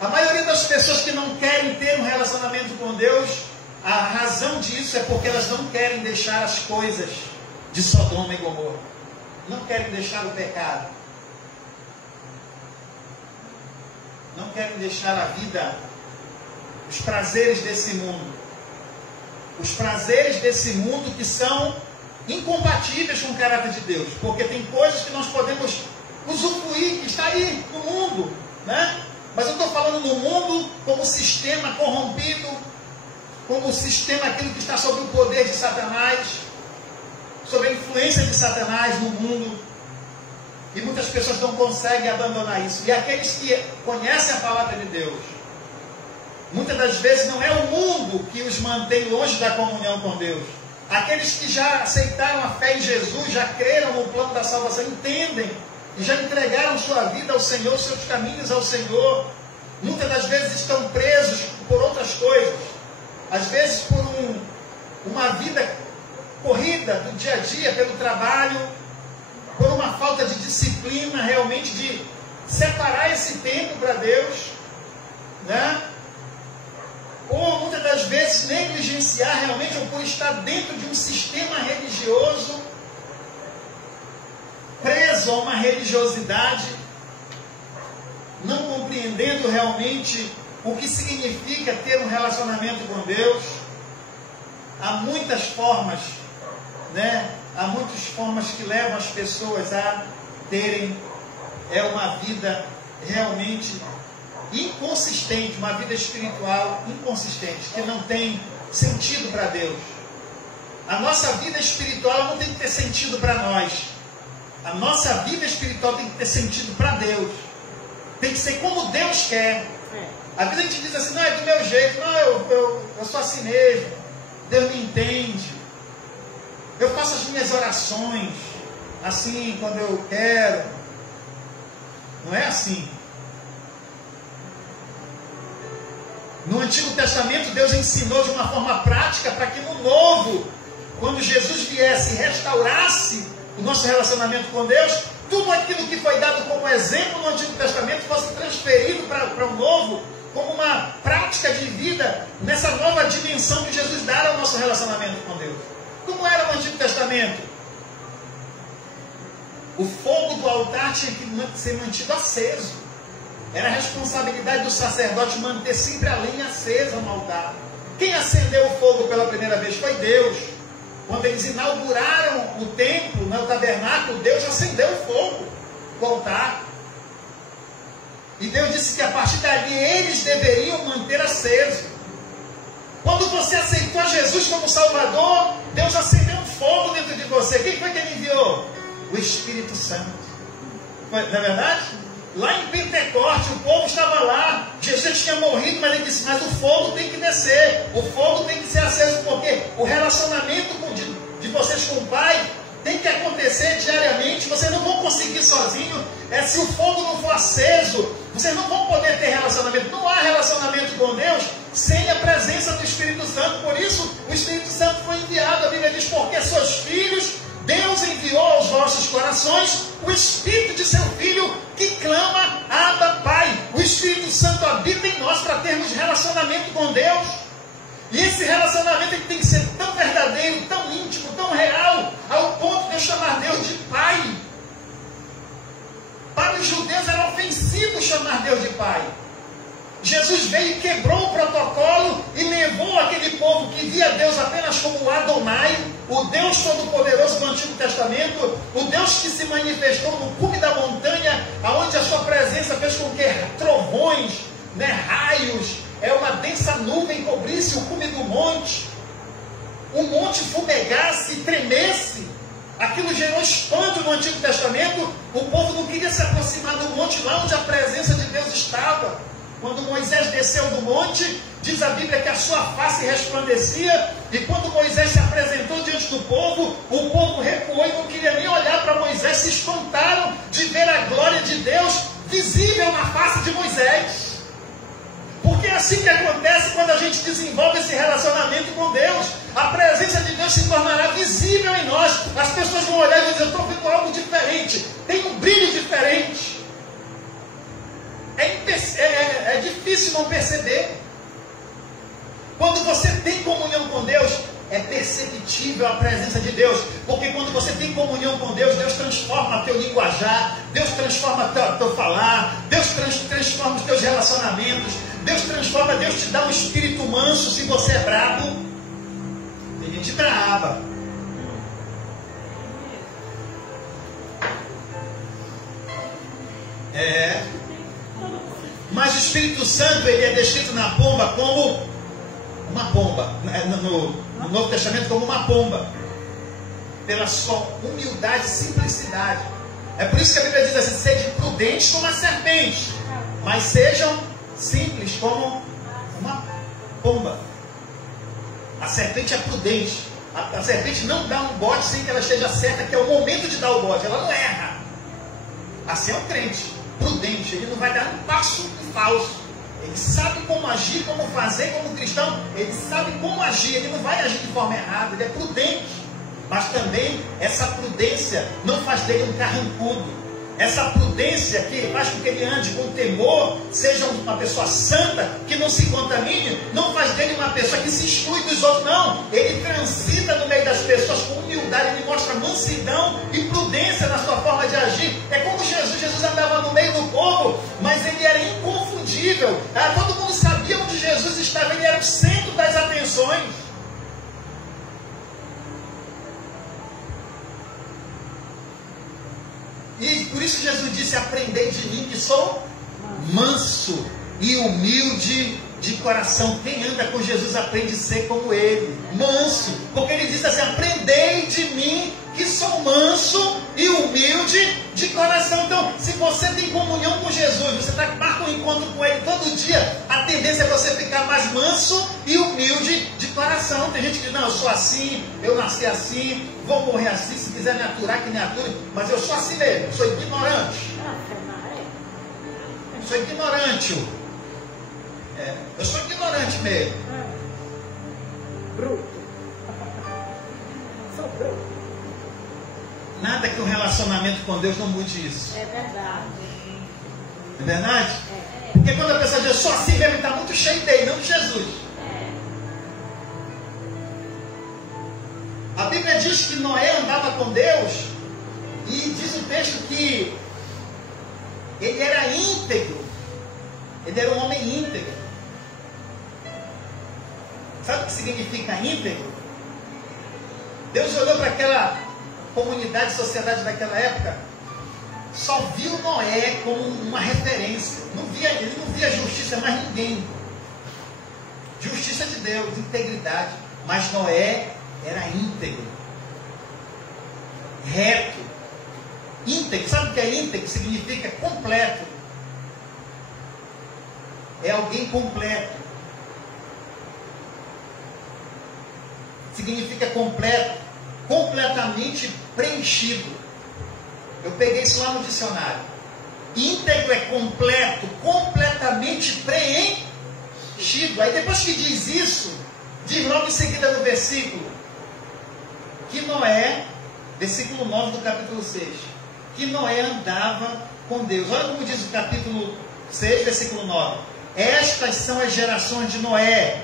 A maioria das pessoas que não querem ter um relacionamento com Deus, a razão disso é porque elas não querem deixar as coisas de Sodoma e Gomorra. Não querem deixar o pecado. Não querem deixar a vida, os prazeres desse mundo. Os prazeres desse mundo que são incompatíveis com o caráter de Deus. Porque tem coisas que nós podemos usufruir, que está aí no mundo, né? Mas eu estou falando no mundo como sistema corrompido, como sistema aquilo que está sob o poder de Satanás, sob a influência de Satanás no mundo. E muitas pessoas não conseguem abandonar isso. E aqueles que conhecem a palavra de Deus, muitas das vezes não é o mundo que os mantém longe da comunhão com Deus. Aqueles que já aceitaram a fé em Jesus, já creram no plano da salvação, entendem e já entregaram sua vida ao Senhor, seus caminhos ao Senhor, muitas das vezes estão presos por outras coisas, às vezes por uma vida corrida do dia a dia, pelo trabalho, por uma falta de disciplina, realmente de separar esse tempo para Deus, né? Ou muitas das vezes negligenciar realmente, ou por estar dentro de um sistema religioso, preso a uma religiosidade, não compreendendo realmente o que significa ter um relacionamento com Deus. Há muitas formas, né? Há muitas formas que levam as pessoas a terem uma vida realmente inconsistente, uma vida espiritual inconsistente, que não tem sentido para Deus. A nossa vida espiritual não tem que ter sentido para nós. A nossa vida espiritual tem que ter sentido para Deus. Tem que ser como Deus quer. Às vezes a gente diz assim, não, é do meu jeito, não, eu sou assim mesmo, Deus me entende. Eu faço as minhas orações assim, quando eu quero. Não é assim. No Antigo Testamento, Deus ensinou de uma forma prática para que no Novo, quando Jesus viesse e restaurasse o nosso relacionamento com Deus, tudo aquilo que foi dado como exemplo no Antigo Testamento fosse transferido para o Novo, como uma prática de vida nessa nova dimensão que Jesus dá ao nosso relacionamento com Deus. Como era no Antigo Testamento? O fogo do altar tinha que ser mantido aceso. Era a responsabilidade do sacerdote manter sempre a lenha acesa no altar. Quem acendeu o fogo pela primeira vez foi Deus. Quando eles inauguraram o templo, o tabernáculo, Deus acendeu o fogo do altar. E Deus disse que a partir dali eles deveriam manter aceso. Quando você aceitou Jesus como Salvador, Deus acendeu um fogo dentro de você. Quem foi que Ele enviou? O Espírito Santo. Não é verdade? Lá em Pentecoste, o povo estava lá, Jesus tinha morrido, mas ele disse, mas o fogo tem que descer, o fogo tem que ser aceso, porque o relacionamento de vocês com o Pai tem que acontecer diariamente. Vocês não vão conseguir sozinhos, se o fogo não for aceso, vocês não vão poder ter relacionamento. Não há relacionamento com Deus sem a presença do Espírito Santo. Por isso, o Espírito Santo foi enviado. A Bíblia diz, porque seus filhos, Deus enviou aos vossos corações o Espírito de seu Filho, que clama, Abba, Pai. O Espírito Santo habita em nós para termos relacionamento com Deus. E esse relacionamento tem que ser tão verdadeiro, tão íntimo, tão real, ao ponto de eu chamar Deus de Pai. Para os judeus era ofensivo chamar Deus de Pai. Jesus veio e quebrou o protocolo e levou aquele povo que via Deus apenas como Adonai, o Deus Todo-Poderoso do Antigo Testamento, o Deus que se manifestou no cume da montanha, aonde a sua presença fez com que trovões, raios, uma densa nuvem cobrisse o cume do monte, o monte fumegasse e tremesse. Aquilo gerou espanto no Antigo Testamento. O povo não queria se aproximar do monte, lá onde a presença de Deus estava. Quando Moisés desceu do monte, diz a Bíblia que a sua face resplandecia, e quando Moisés se apresentou diante do povo, o povo recuou e não queria nem olhar para Moisés, se espantaram de ver a glória de Deus visível na face de Moisés. Porque é assim que acontece quando a gente desenvolve esse relacionamento com Deus. A presença de Deus se tornará visível em nós. As pessoas vão olhar e vão dizer, eu estou vendo algo diferente, tem um brilho diferente. É difícil não perceber. Quando você tem comunhão com Deus, é perceptível a presença de Deus. Porque quando você tem comunhão com Deus, Deus transforma teu linguajar, Deus transforma teu falar, Deus transforma os teus relacionamentos, Deus te dá um espírito manso se você é bravo. Tem gente brava. Mas o Espírito Santo, ele é descrito na pomba como uma pomba. No Novo Testamento, como uma pomba. Pela sua humildade e simplicidade. É por isso que a Bíblia diz assim: sejam prudentes como a serpente, mas sejam simples como uma pomba. A serpente é prudente. A serpente não dá um bote sem que ela esteja certa, que é o momento de dar o bote. Ela não erra. Assim é o crente, prudente. Ele não vai dar um passo falso. Ele sabe como agir, como fazer como cristão. Ele sabe como agir. Ele não vai agir de forma errada. Ele é prudente. Mas também essa prudência não faz dele um carrancudo. Essa prudência que faz com que ele ande com temor, seja uma pessoa santa, que não se contamine, não faz dele uma pessoa que se exclui dos outros, não. Ele transita no meio das pessoas com humildade, ele mostra mansidão e prudência na sua forma de agir. É como Jesus andava no meio do povo, mas ele era inconfundível. Todo mundo sabia onde Jesus estava, ele era o centro das atenções. E por isso Jesus disse: aprendei de mim que sou manso e humilde de coração. Quem anda com Jesus aprende a ser como ele, manso. Porque ele diz assim: aprendei de mim que sou manso e humilde de coração. Então, se você tem comunhão com Jesus, você marca um encontro com ele todo dia, a tendência é você ficar mais manso e humilde de coração. Tem gente que diz: não, eu sou assim, eu nasci assim, vou morrer assim, se quiser me aturar, que me ature, mas eu sou assim mesmo, eu sou ignorante. Eu sou ignorante. Eu sou ignorante mesmo. Bruto. Sou bruto. Nada que um relacionamento com Deus não mude isso. É verdade. É verdade? Porque quando a pessoa diz: eu sou assim mesmo, está muito cheio dele, não de Jesus. A Bíblia diz que Noé andava com Deus, e diz o texto que ele era íntegro. Ele era um homem íntegro. Sabe o que significa íntegro? Deus olhou para aquela comunidade, sociedade daquela época, só viu Noé como uma referência. Ele não via justiça mais ninguém. Justiça de Deus, integridade. Mas Noé era íntegro, reto, íntegro. Sabe o que é íntegro? Significa completo. É alguém completo. Significa completo, completamente preenchido. Eu peguei isso lá no dicionário. Íntegro é completo, completamente preenchido. Aí depois que diz isso, diz logo em seguida no versículo que Noé, versículo 9 do capítulo 6, que Noé andava com Deus. Olha como diz o capítulo 6, versículo 9. Estas são as gerações de Noé.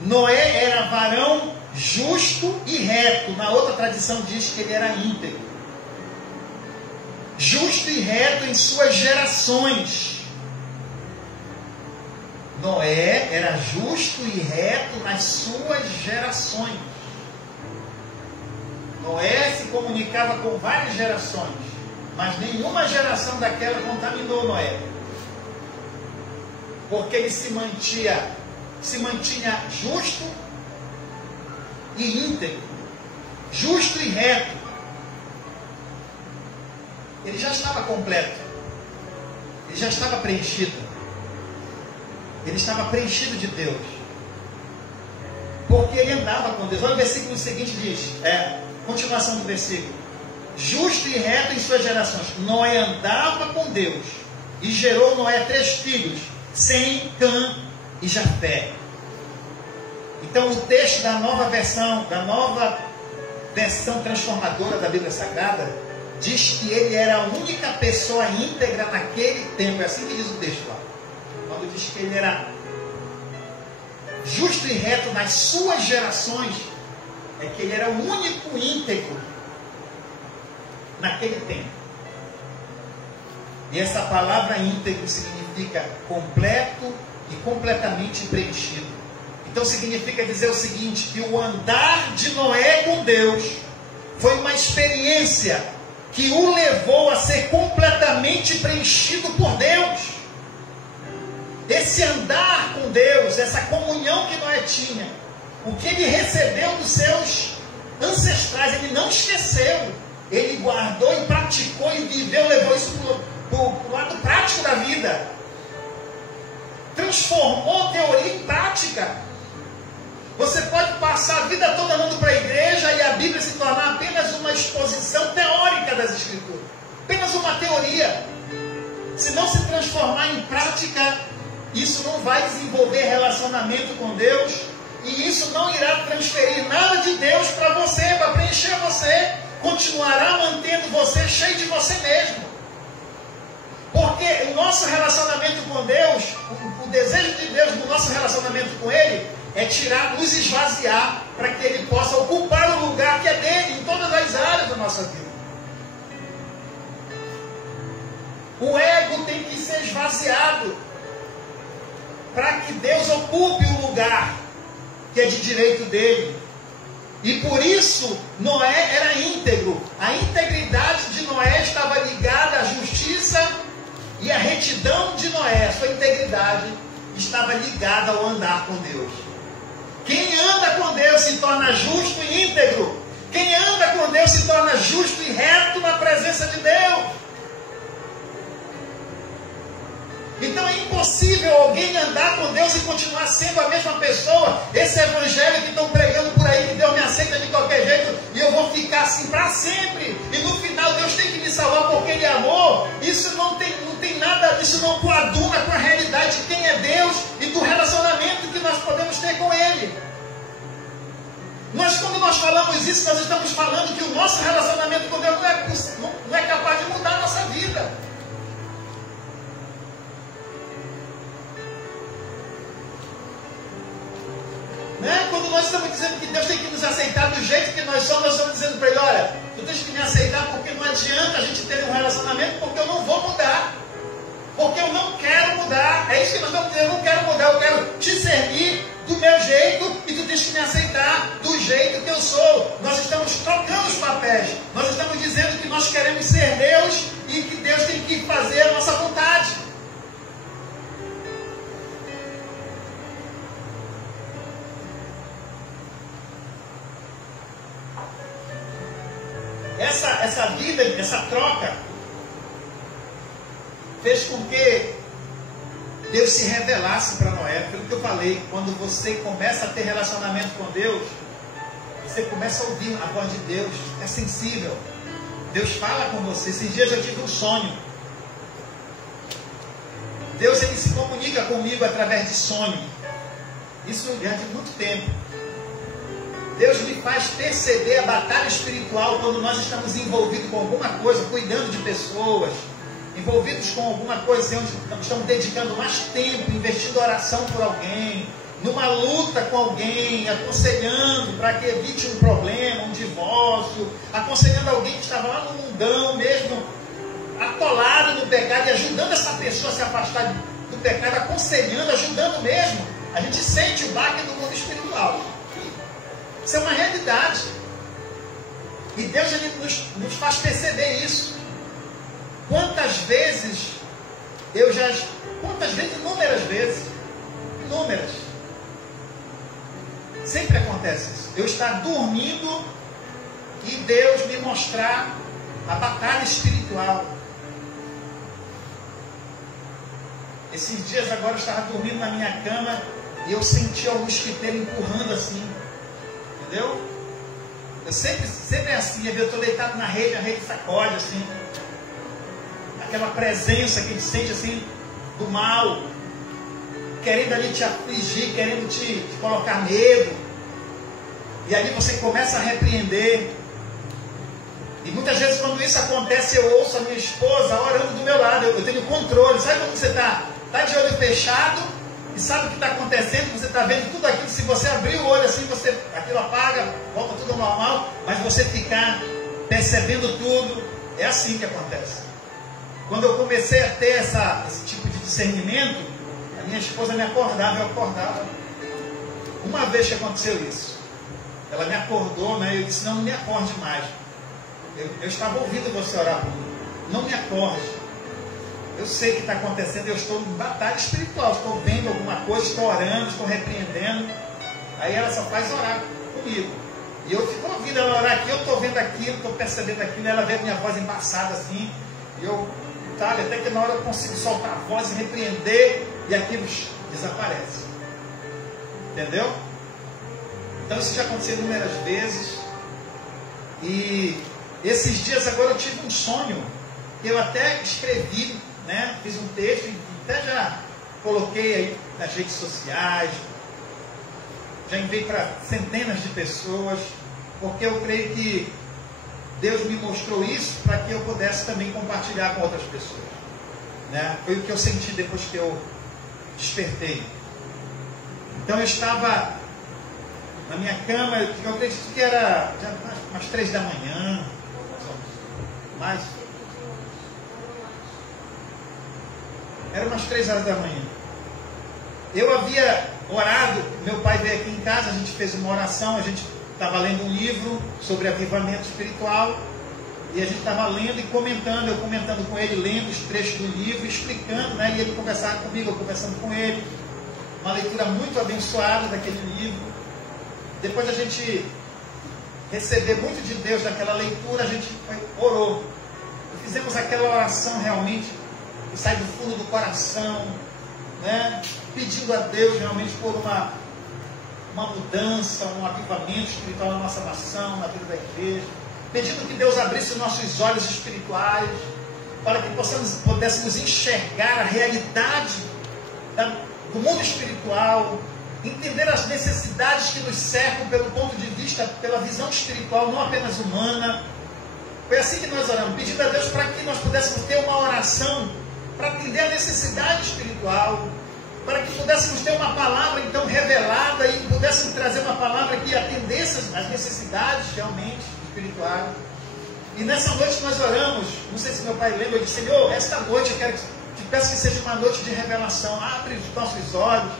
Noé era varão justo e reto. Na outra tradição diz que ele era íntegro. Justo e reto em suas gerações. Noé era justo e reto nas suas gerações. Noé se comunicava com várias gerações, mas nenhuma geração daquela contaminou Noé. Porque ele se mantinha justo e íntegro, justo e reto. Ele já estava completo, ele já estava preenchido, ele estava preenchido de Deus, porque ele andava com Deus. Olha o versículo seguinte, diz, continuação do versículo: justo e reto em suas gerações. Noé andava com Deus, e gerou Noé 3 filhos, Sem, Cã e Jafé. Então o texto da nova versão transformadora da Bíblia Sagrada, diz que ele era a única pessoa íntegra naquele tempo. É assim que diz o texto lá. Quando diz que ele era justo e reto nas suas gerações, é que ele era o único íntegro naquele tempo. E essa palavra íntegro significa completo e completamente preenchido. Então significa dizer o seguinte, que o andar de Noé com Deus foi uma experiência que o levou a ser completamente preenchido por Deus. Esse andar com Deus, essa comunhão que Noé tinha, o que ele recebeu dos seus ancestrais, ele não esqueceu. Ele guardou e praticou e viveu, levou isso para o lado prático da vida. Transformou teoria em prática. Você pode passar a vida toda andando para a igreja e a Bíblia se tornar apenas uma exposição teórica das Escrituras. Apenas uma teoria. Se não se transformar em prática, isso não vai desenvolver relacionamento com Deus. E isso não irá transferir nada de Deus para você, para preencher você. Continuará mantendo você cheio de você mesmo. Porque o nosso relacionamento com Deus, o desejo de Deus no nosso relacionamento com Ele, é tirar, nos esvaziar, para que Ele possa ocupar o lugar que é dele em todas as áreas da nossa vida. O ego tem que ser esvaziado, para que Deus ocupe o lugar que é de direito dele. E por isso Noé era íntegro. A integridade de Noé estava ligada à justiça e à retidão de Noé. A sua integridade estava ligada ao andar com Deus. Quem anda com Deus se torna justo e íntegro. Quem anda com Deus se torna justo e reto na presença de Deus. Então é impossível alguém andar com Deus e continuar sendo a mesma pessoa. Esse evangelho que estão pregando por aí, que Deus me aceita de qualquer jeito, e eu vou ficar assim para sempre. E no final Deus tem que me salvar porque Ele é amor. Isso não tem nada, isso não coaduna com a realidade de quem é Deus e do relacionamento que nós podemos ter com Ele. Quando nós falamos isso, nós estamos falando que o nosso relacionamento com Deus não é capaz de mudar a nossa vida. Quando nós estamos dizendo que Deus tem que nos aceitar do jeito que nós estamos dizendo para Ele, olha, tu tens que me aceitar porque não adianta a gente ter um relacionamento, porque eu não vou mudar. Porque eu não quero mudar. É isso que nós estamos dizendo, eu não quero mudar, eu quero te servir do meu jeito e tu tens que me aceitar do jeito que eu sou. Nós estamos trocando os papéis. Nós estamos dizendo que nós queremos ser Deus e que Deus tem que fazer a nossa vontade. Essa vida, essa troca, fez com que Deus se revelasse para Noé. Pelo que eu falei, quando você começa a ter relacionamento com Deus, você começa a ouvir a voz de Deus, é sensível. Deus fala com você. Esses dias eu tive um sonho. Deus, Ele se comunica comigo através de sonho. Isso já de muito tempo. Deus me faz perceber a batalha espiritual quando nós estamos envolvidos com alguma coisa, cuidando de pessoas, envolvidos com alguma coisa onde estamos dedicando mais tempo, investindo oração por alguém, numa luta com alguém, aconselhando para que evite um problema, um divórcio, aconselhando alguém que estava lá no mundão mesmo, atolado no pecado, e ajudando essa pessoa a se afastar do pecado, aconselhando, ajudando mesmo. A gente sente o baque do mundo espiritual. Isso é uma realidade. E Deus, Ele nos faz perceber isso. Quantas vezes, inúmeras vezes, sempre acontece isso. Eu estar dormindo e Deus me mostrar a batalha espiritual. Esses dias agora eu estava dormindo na minha cama e eu senti o mosquiteiro empurrando assim. Entendeu? Eu sempre é assim, eu estou deitado na rede, a rede sacode assim. Aquela presença que a gente sente assim, do mal, querendo ali te afligir, querendo te colocar medo. E ali você começa a repreender. E muitas vezes quando isso acontece, eu ouço a minha esposa orando do meu lado, eu tenho controle. Sabe quando você está de olho fechado e sabe o que está acontecendo, você está vendo tudo aquilo. Se você abrir o olho assim, aquilo apaga, volta tudo ao normal, mas você ficar percebendo tudo, é assim que acontece. Quando eu comecei a ter esse tipo de discernimento, a minha esposa me acordava, eu acordava. Uma vez que aconteceu isso, ela me acordou, né? Eu disse, não me acorde mais. eu estava ouvindo você orar por mim. Não me acorde. Eu sei o que está acontecendo, eu estou em batalha espiritual, estou vendo alguma coisa, estou orando, estou repreendendo. Aí ela só faz orar comigo. E eu fico ouvindo ela orar aqui, eu estou vendo aquilo, estou percebendo aquilo, ela vê minha voz embaçada assim, e eu, sabe, até que na hora eu consigo soltar a voz e repreender, e aquilo desaparece. Entendeu? Então isso já aconteceu inúmeras vezes. E esses dias agora eu tive um sonho, eu até escrevi, né, fiz um texto, e até já coloquei aí nas redes sociais, já enviei para centenas de pessoas, porque eu creio que Deus me mostrou isso para que eu pudesse também compartilhar com outras pessoas. Né? Foi o que eu senti depois que eu despertei. Então eu estava na minha cama, eu acredito que era já umas 3 da manhã, mais. Era umas 3 horas da manhã. Eu havia orado, meu pai veio aqui em casa, a gente fez uma oração, a gente estava lendo um livro sobre avivamento espiritual, e a gente estava lendo e comentando, eu comentando com ele, lendo os trechos do livro, explicando, né, e ele conversava comigo, eu conversando com ele. Uma leitura muito abençoada daquele livro. Depois da gente receber muito de Deus daquela leitura, a gente orou. E fizemos aquela oração realmente que sai do fundo do coração, né? Pedindo a Deus realmente por uma mudança, um avivamento espiritual na nossa nação, na vida da igreja. Pedindo que Deus abrisse os nossos olhos espirituais, para que pudéssemos enxergar a realidade do mundo espiritual, entender as necessidades que nos cercam pelo ponto de vista, pela visão espiritual, não apenas humana. Foi assim que nós oramos, pedindo a Deus para que nós pudéssemos ter uma oração para atender a necessidade espiritual, para que pudéssemos ter uma palavra então revelada e pudéssemos trazer uma palavra que atendesse as necessidades realmente espirituais. E nessa noite nós oramos, não sei se meu pai lembra, eu disse: Senhor, esta noite eu quero te peço que seja uma noite de revelação, abre os nossos olhos,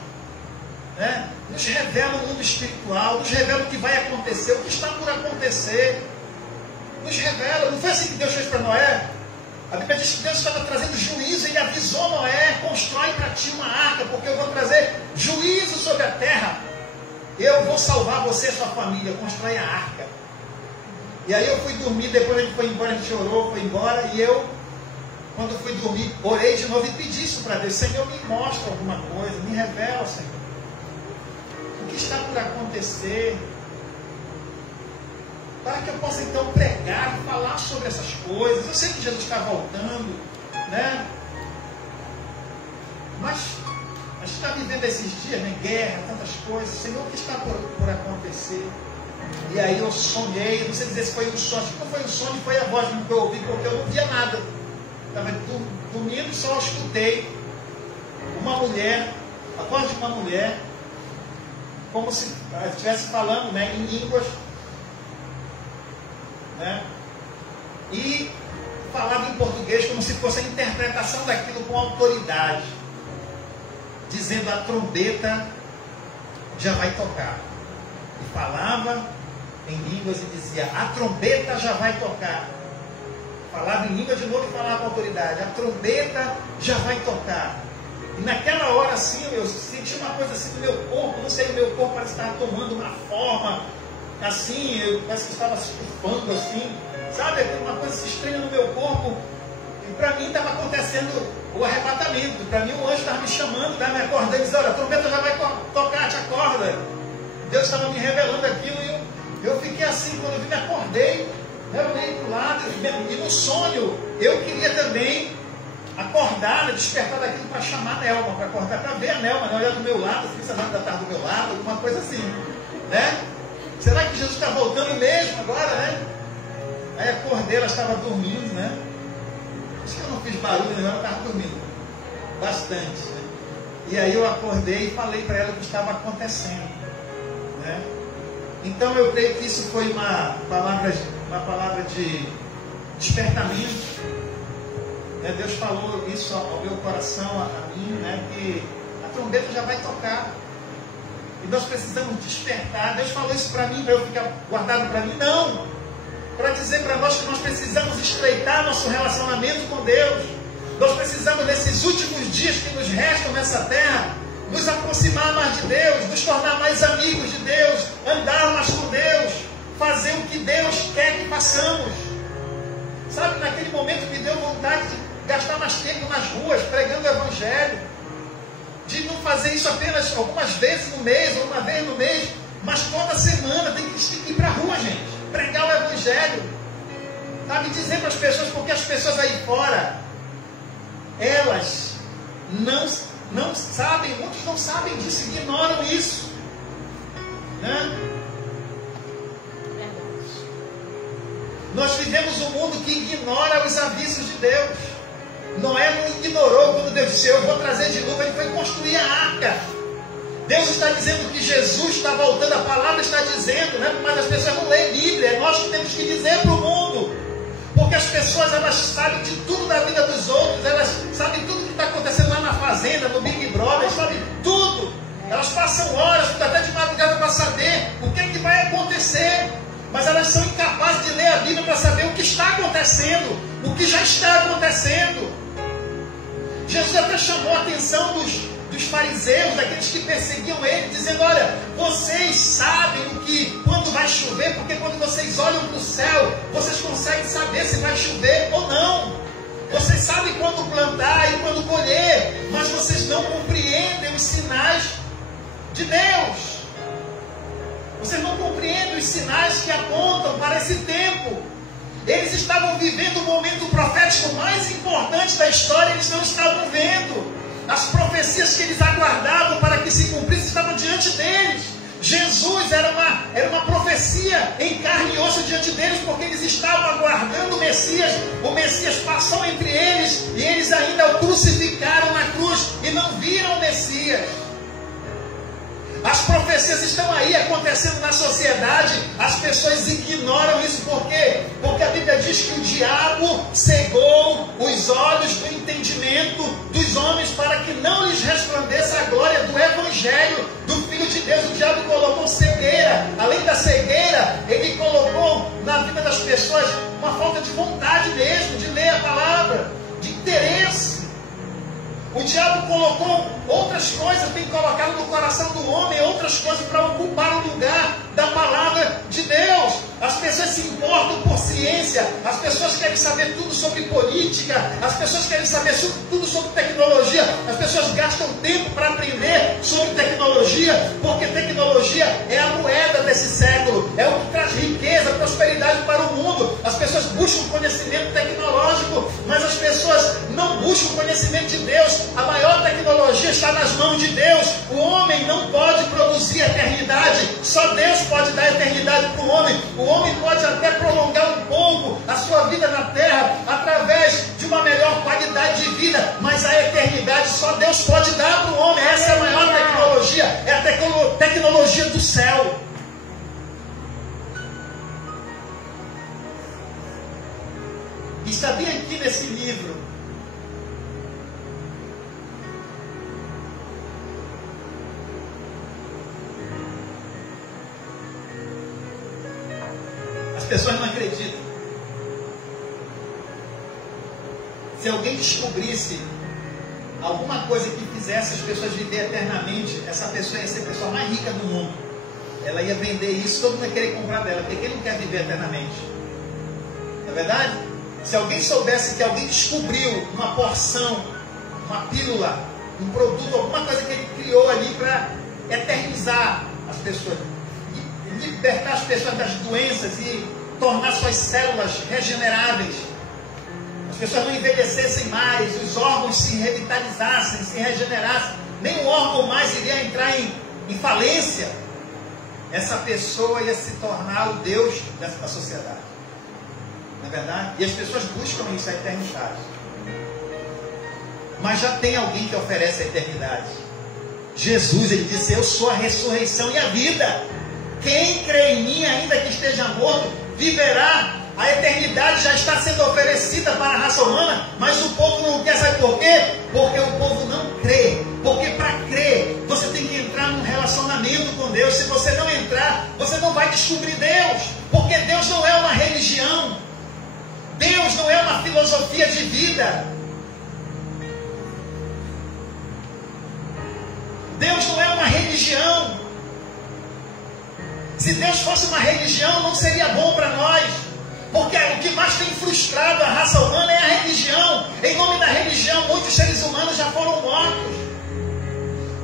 né? Nos revela o mundo espiritual, nos revela o que vai acontecer, o que está por acontecer, nos revela. Não foi assim que Deus fez para Noé? A Bíblia diz que Deus estava trazendo juízo, ele avisou Noé: constrói para ti uma arca, porque eu vou trazer juízo sobre a terra, eu vou salvar você e sua família, constrói a arca. E aí eu fui dormir, depois a gente foi embora, a gente orou, foi embora, e eu, quando fui dormir, orei de novo e pedi isso para Deus: Senhor, me mostra alguma coisa, me revela, Senhor, o que está por acontecer, para que eu possa então pregar, falar sobre essas coisas. Eu sei que Jesus está voltando, né? Mas a gente está vivendo esses dias, né? Guerra, tantas coisas. Senhor, o que está por acontecer? E aí eu sonhei, não sei dizer se foi um sonho, acho que não foi um sonho, foi a voz que eu ouvi, porque eu não via nada. Estava dormindo e só escutei uma mulher, a voz de uma mulher, como se estivesse falando, né, em línguas, né, e falava em português como se fosse a interpretação daquilo com autoridade, dizendo: a trombeta já vai tocar. E falava em línguas e dizia: a trombeta já vai tocar. Falava em língua de novo e falava com autoridade: a trombeta já vai tocar. E naquela hora assim, eu senti uma coisa assim no meu corpo, não sei, o meu corpo parece que estava tomando uma forma assim, parece que estava se estufando assim, sabe, uma coisa se estranha no meu corpo. E para mim estava acontecendo o arrebatamento. Para mim o anjo estava me chamando, estava me acordando, dizendo: olha, a trombeta já vai tocar, te acorda. Deus estava me revelando aquilo, e eu fiquei assim. Quando eu me acordei, eu olhei para o lado, e no sonho eu queria também acordar, despertar daquilo para chamar a Nelma, para acordar, para ver a Nelma, olhar do meu lado, se essa Nelma estar do meu lado, alguma coisa assim, né? Será que Jesus está voltando mesmo agora, né? Aí acordei, ela estava dormindo, né? Acho que eu não fiz barulho, né? Ela estava dormindo bastante, né? E aí eu acordei e falei para ela o que estava acontecendo, né? Então eu creio que isso foi uma palavra de despertamento, né? Deus falou isso ao meu coração, a mim, né? Que a trombeta já vai tocar e nós precisamos despertar. Deus falou isso para mim, para eu ficar guardado para mim? Não! para dizer para nós que nós precisamos estreitar nosso relacionamento com Deus. Nós precisamos, nesses últimos dias que nos restam nessa terra, nos aproximar mais de Deus, nos tornar mais amigos de Deus, andar mais com Deus, fazer o que Deus quer que façamos. Sabe, naquele momento me deu vontade de gastar mais tempo nas ruas, pregando o Evangelho, de não fazer isso apenas algumas vezes no mês, ou uma vez no mês, mas toda semana tem que ir para a rua, gente, pregar o Evangelho, sabe, dizer para as pessoas, porque as pessoas aí fora, elas não sabem, muitos não sabem disso, ignoram isso, né? Nós vivemos um mundo que ignora os avisos de Deus. Noé não ignorou quando Deus disse, eu vou trazer dilúvio, ele foi construir a arca. Deus está dizendo que Jesus está voltando, a palavra está dizendo, né? Mas as pessoas não leem Bíblia, é nós que temos que dizer para o mundo. Porque as pessoas, elas sabem de tudo da vida dos outros, elas sabem tudo que está acontecendo lá na fazenda, no Big Brother, elas sabem tudo. Elas passam horas, até de madrugada para saber o que é que vai acontecer. Mas elas são incapazes de ler a Bíblia para saber o que está acontecendo, o que já está acontecendo. Jesus até chamou a atenção dos fariseus, daqueles que perseguiam ele, dizendo, olha, vocês sabem o que, quando vai chover, porque quando vocês olham para o céu, vocês conseguem saber se vai chover ou não. Vocês sabem quando plantar e quando colher, mas vocês não compreendem os sinais de Deus. Vocês não compreendem os sinais que apontam para esse tempo. Eles estavam vivendo o momento profético mais importante da história, eles não estavam vendo. As profecias que eles aguardavam para que se cumprissem estavam diante deles. Jesus era uma profecia em carne e osso diante deles, porque eles estavam aguardando o Messias. O Messias passou entre eles e eles ainda o crucificaram na cruz e não viram o Messias. As profecias estão aí acontecendo na sociedade, as pessoas ignoram isso, por quê? Porque a Bíblia diz que o diabo cegou os olhos do entendimento dos homens para que não lhes resplandeça a glória do Evangelho do Filho de Deus. O diabo colocou cegueira, além da cegueira, ele colocou na vida das pessoas uma falta de vontade mesmo, de ler a palavra, de interesse. O diabo colocou outras coisas, tem colocado no coração do homem outras coisas para ocupar o lugar da palavra de Deus. As pessoas se importam por ciência, as pessoas querem saber tudo sobre política, as pessoas querem saber tudo sobre tecnologia, as pessoas gastam tempo para aprender sobre tecnologia, porque tecnologia é a moeda desse século, é o que traz riqueza, prosperidade para o mundo. As pessoas buscam conhecimento tecnológico, mas as pessoas não buscam conhecimento de Deus. A maior tecnologia está nas mãos de Deus. O homem não pode produzir eternidade, só Deus pode dar eternidade para o homem. O homem pode até prolongar um pouco a sua vida na terra através de uma melhor qualidade de vida, mas a eternidade só Deus pode dar para o homem. Essa é a maior tecnologia, é a tecnologia do céu. E sabia aqui nesse livro, as pessoas não acreditam. Se alguém descobrisse alguma coisa que fizesse as pessoas viver eternamente, essa pessoa ia ser a pessoa mais rica do mundo. Ela ia vender isso, todo mundo ia querer comprar dela, porque quem não quer viver eternamente? Não é verdade? Se alguém soubesse que alguém descobriu uma porção, uma pílula, um produto, alguma coisa que ele criou ali para eternizar as pessoas, libertar as pessoas das doenças e tornar suas células regeneráveis, as pessoas não envelhecessem mais, os órgãos se revitalizassem, se regenerassem, nenhum órgão mais iria entrar em falência, essa pessoa ia se tornar o Deus da sociedade. Não é verdade? E as pessoas buscam isso, a eternidade. Mas já tem alguém que oferece a eternidade. Jesus, ele disse, eu sou a ressurreição e a vida. Quem crê em mim, ainda que esteja morto, viverá. A eternidade já está sendo oferecida para a raça humana, mas o povo não quer. Sabe por quê? Porque o povo não crê. Porque para crer, você tem que entrar num relacionamento com Deus. Se você não entrar você não vai descobrir Deus, porque Deus não é uma religião, Deus não é uma filosofia de vida, Deus não é uma religião. Se Deus fosse uma religião, não seria bom para nós, porque o que mais tem frustrado a raça humana é a religião. Em nome da religião, muitos seres humanos já foram mortos.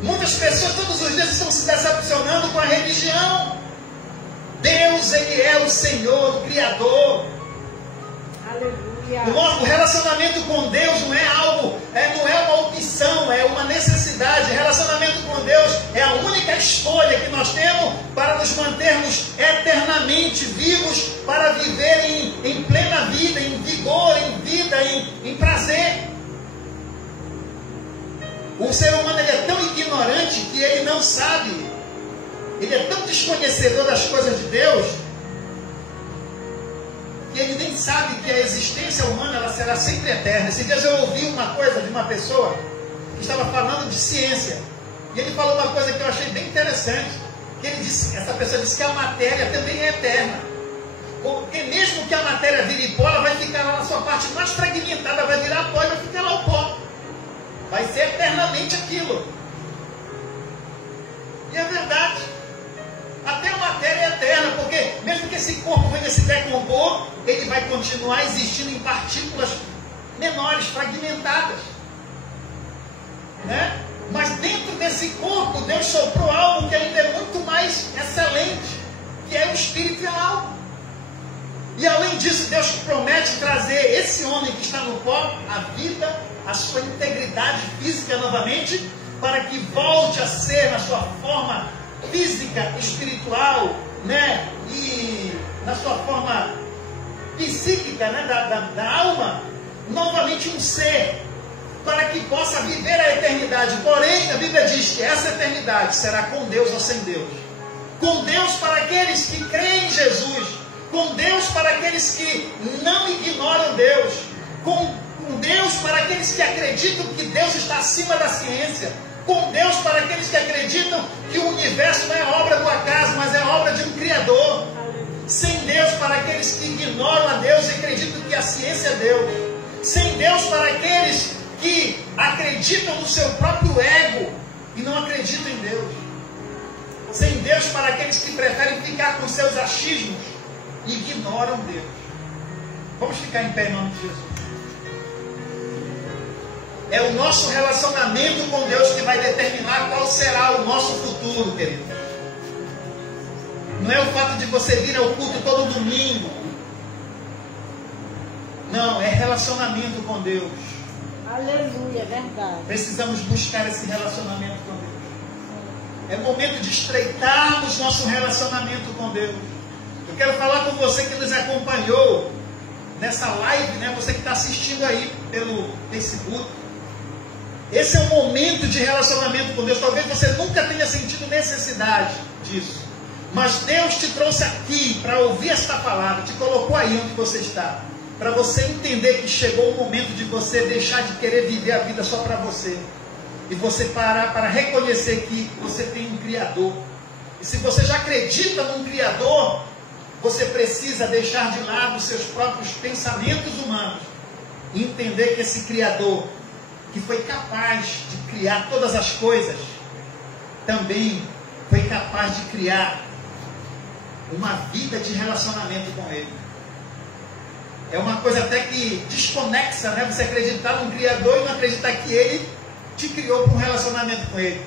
Muitas pessoas todos os dias estão se decepcionando com a religião. Deus, Ele é o Senhor, o Criador. Aleluia. O relacionamento com Deus não é algo, não é uma opção, é uma necessidade. Relacionamento com Deus é a única escolha que nós temos para nos mantermos eternamente vivos, para viver em plena vida, em vigor, em vida, em prazer. O ser humano ele é tão ignorante que ele não sabe, ele é tão desconhecedor das coisas de Deus, que ele nem sabe que a existência humana ela será sempre eterna. Esses dias eu ouvi uma coisa de uma pessoa que estava falando de ciência, e ele falou uma coisa que eu achei bem interessante, que ele disse, essa pessoa disse que a matéria também é eterna, porque mesmo que a matéria vire pó, ela vai ficar lá na sua parte mais fragmentada, vai virar pó e vai ficar lá o pó, vai ser eternamente aquilo. E é verdade, até a matéria é eterna, porque mesmo que esse corpo venha se decompor, ele vai continuar existindo em partículas menores, fragmentadas, né? Mas dentro desse corpo, Deus soprou algo que ainda é muito mais excelente, que é o espírito e a alma. E além disso, Deus promete trazer esse homem que está no pó, a vida, a sua integridade física novamente, para que volte a ser na sua forma física, espiritual, né? E na sua forma psíquica, né? da alma, novamente um ser, para que possa viver a eternidade. Porém, a Bíblia diz que essa eternidade será com Deus ou sem Deus. Com Deus para aqueles que creem em Jesus, com Deus para aqueles que não ignoram Deus, com Deus para aqueles que acreditam que Deus está acima da ciência, com Deus para aqueles que acreditam que o universo não é obra do acaso, mas é obra de um Criador. Sem Deus para aqueles que ignoram a Deus e acreditam que a ciência é Deus. Sem Deus para aqueles que acreditam no seu próprio ego e não acreditam em Deus. Sem Deus para aqueles que preferem ficar com seus achismos e ignoram Deus. Vamos ficar em pé em nome de Jesus. É o nosso relacionamento com Deus que vai determinar qual será o nosso futuro, querido. Não é o fato de você vir ao culto todo domingo. Não, é relacionamento com Deus. Aleluia, é verdade. Precisamos buscar esse relacionamento com Deus. É momento de estreitarmos nosso relacionamento com Deus. Eu quero falar com você que nos acompanhou nessa live, né? Você que está assistindo aí pelo Facebook. Esse é um momento de relacionamento com Deus. Talvez você nunca tenha sentido necessidade disso, mas Deus te trouxe aqui para ouvir esta palavra, te colocou aí onde você está, para você entender que chegou o momento de você deixar de querer viver a vida só para você, e você parar para reconhecer que você tem um Criador. E se você já acredita num Criador, você precisa deixar de lado os seus próprios pensamentos humanos e entender que esse Criador, que foi capaz de criar todas as coisas, também foi capaz de criar uma vida de relacionamento com Ele. É uma coisa até que desconexa, né? Você acreditar num Criador e não acreditar que Ele te criou para um relacionamento com Ele.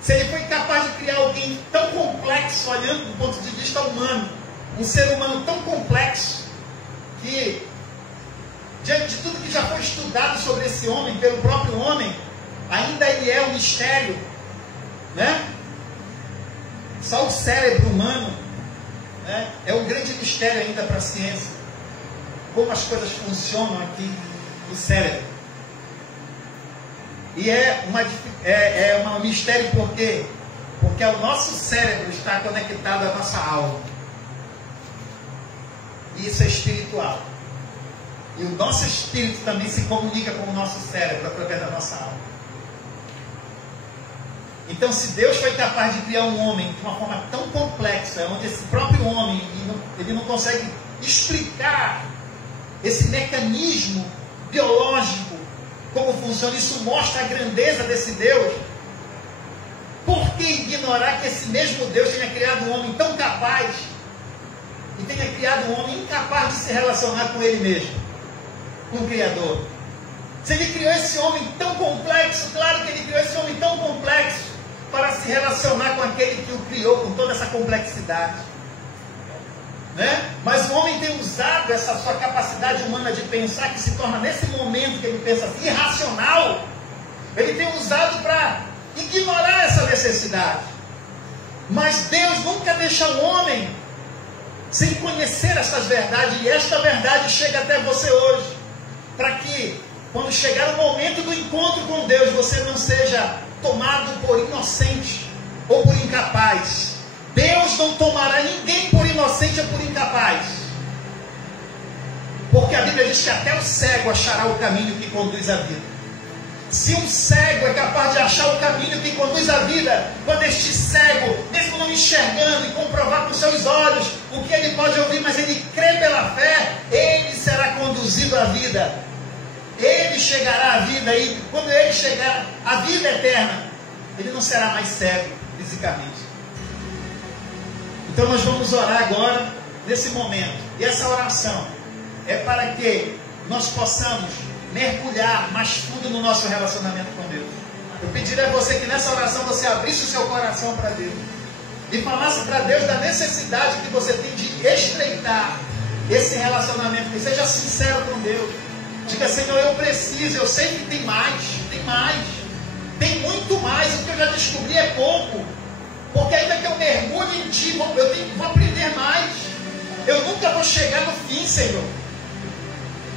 Se Ele foi capaz de criar alguém tão complexo, olhando do ponto de vista humano, um ser humano tão complexo, que diante de tudo que já foi estudado sobre esse homem, pelo próprio homem, ainda ele é um mistério, né? Só o cérebro humano, né, é um grande mistério ainda para a ciência. Como as coisas funcionam aqui no cérebro. E é um mistério por quê? Porque o nosso cérebro está conectado à nossa alma. E isso é espiritual. E o nosso espírito também se comunica com o nosso cérebro através da nossa alma. Então, se Deus foi capaz de criar um homem de uma forma tão complexa, onde esse próprio homem ele não consegue explicar esse mecanismo biológico, como funciona, isso mostra a grandeza desse Deus. Por que ignorar que esse mesmo Deus tenha criado um homem tão capaz e tenha criado um homem incapaz de se relacionar com ele mesmo, com o Criador? Se ele criou esse homem tão complexo, claro que ele criou esse homem tão complexo para se relacionar com aquele que o criou com toda essa complexidade, né? Mas o homem tem usado essa sua capacidade humana de pensar, que se torna nesse momento que ele pensa assim, irracional, ele tem usado para ignorar essa necessidade. Mas Deus nunca deixa o homem sem conhecer essas verdades, e esta verdade chega até você hoje, para que quando chegar o momento do encontro com Deus, você não seja tomado por inocente ou por incapaz. Deus não tomará ninguém por inocente ou por incapaz, porque a Bíblia diz que até o cego achará o caminho que conduz à vida. Se um cego é capaz de achar o caminho que conduz à vida, quando este cego, mesmo não enxergando e comprovar com seus olhos o que ele pode ouvir, mas ele crê pela fé, ele será conduzido à vida. Ele chegará à vida, e quando ele chegar à vida eterna, ele não será mais cego fisicamente. Então nós vamos orar agora, nesse momento. E essa oração é para que nós possamos mergulhar mais fundo no nosso relacionamento com Deus. Eu pediria a você que nessa oração você abrisse o seu coração para Deus e falasse para Deus da necessidade que você tem de estreitar esse relacionamento, que seja sincero com Deus. Diga: Senhor, eu preciso, eu sei que tem mais, tem muito mais, o que eu já descobri é pouco, porque ainda que eu mergulhe em Ti, vou aprender mais, eu nunca vou chegar no fim, Senhor,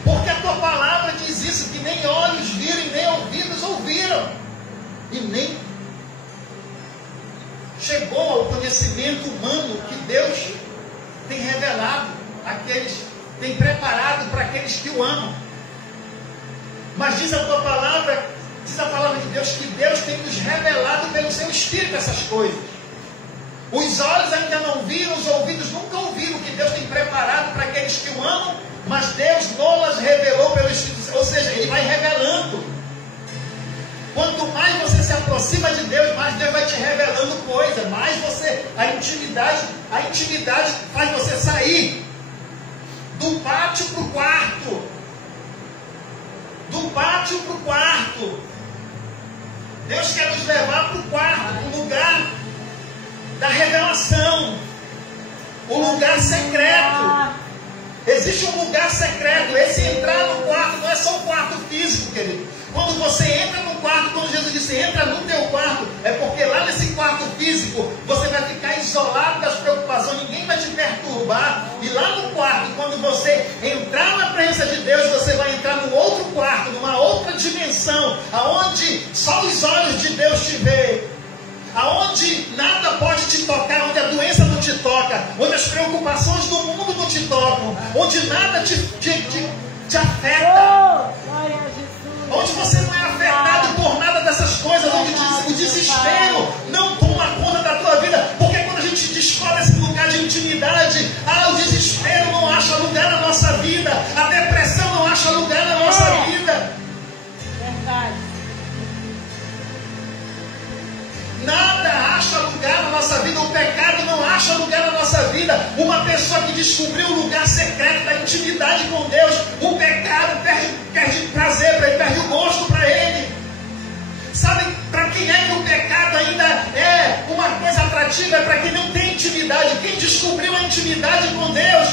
porque a Tua palavra diz isso, que nem olhos viram, e nem ouvidos ouviram, e nem chegou ao conhecimento humano que Deus tem revelado, tem preparado para aqueles que o amam. Mas diz a Tua palavra, diz a palavra de Deus, que Deus tem nos revelado pelo Seu Espírito essas coisas. Os olhos ainda não viram, os ouvidos nunca ouviram o que Deus tem preparado para aqueles que o amam, mas Deus nos revelou pelo Espírito, ou seja, Ele vai revelando. Quanto mais você se aproxima de Deus, mais Deus vai te revelando coisas, mais a intimidade faz você sair do pátio para o quarto. Do pátio para o quarto. Deus quer nos levar para o quarto, o lugar da revelação, o lugar secreto. Existe um lugar secreto. Esse entrar no quarto não é só um quarto físico, querido. Quando você entra no quarto, quando Jesus disse entra no teu quarto, é porque lá nesse quarto físico você vai ficar isolado das preocupações, ninguém vai te perturbar. E lá no quarto, quando você entrar na presença de Deus, você vai entrar num outro quarto, numa outra dimensão, aonde só os olhos de Deus te veem, aonde nada pode te tocar, onde a doença não te toca, onde as preocupações do mundo não te tocam, onde nada te afeta, onde você não é afetado por nada dessas coisas, onde o desespero não toma conta da tua vida, porque quando a gente descobre esse lugar de intimidade, o desespero não acha lugar na nossa vida, a depressão não acha lugar na nossa vida. Verdade. Nada acha lugar na nossa vida, o pecado não acha lugar na nossa vida. Uma pessoa que descobriu o lugar secreto da intimidade com Deus, o pecado perde prazer para ele, perde o gosto para ele. Sabe para quem é que o pecado ainda é uma coisa atrativa? É para quem não tem intimidade. Quem descobriu a intimidade com Deus,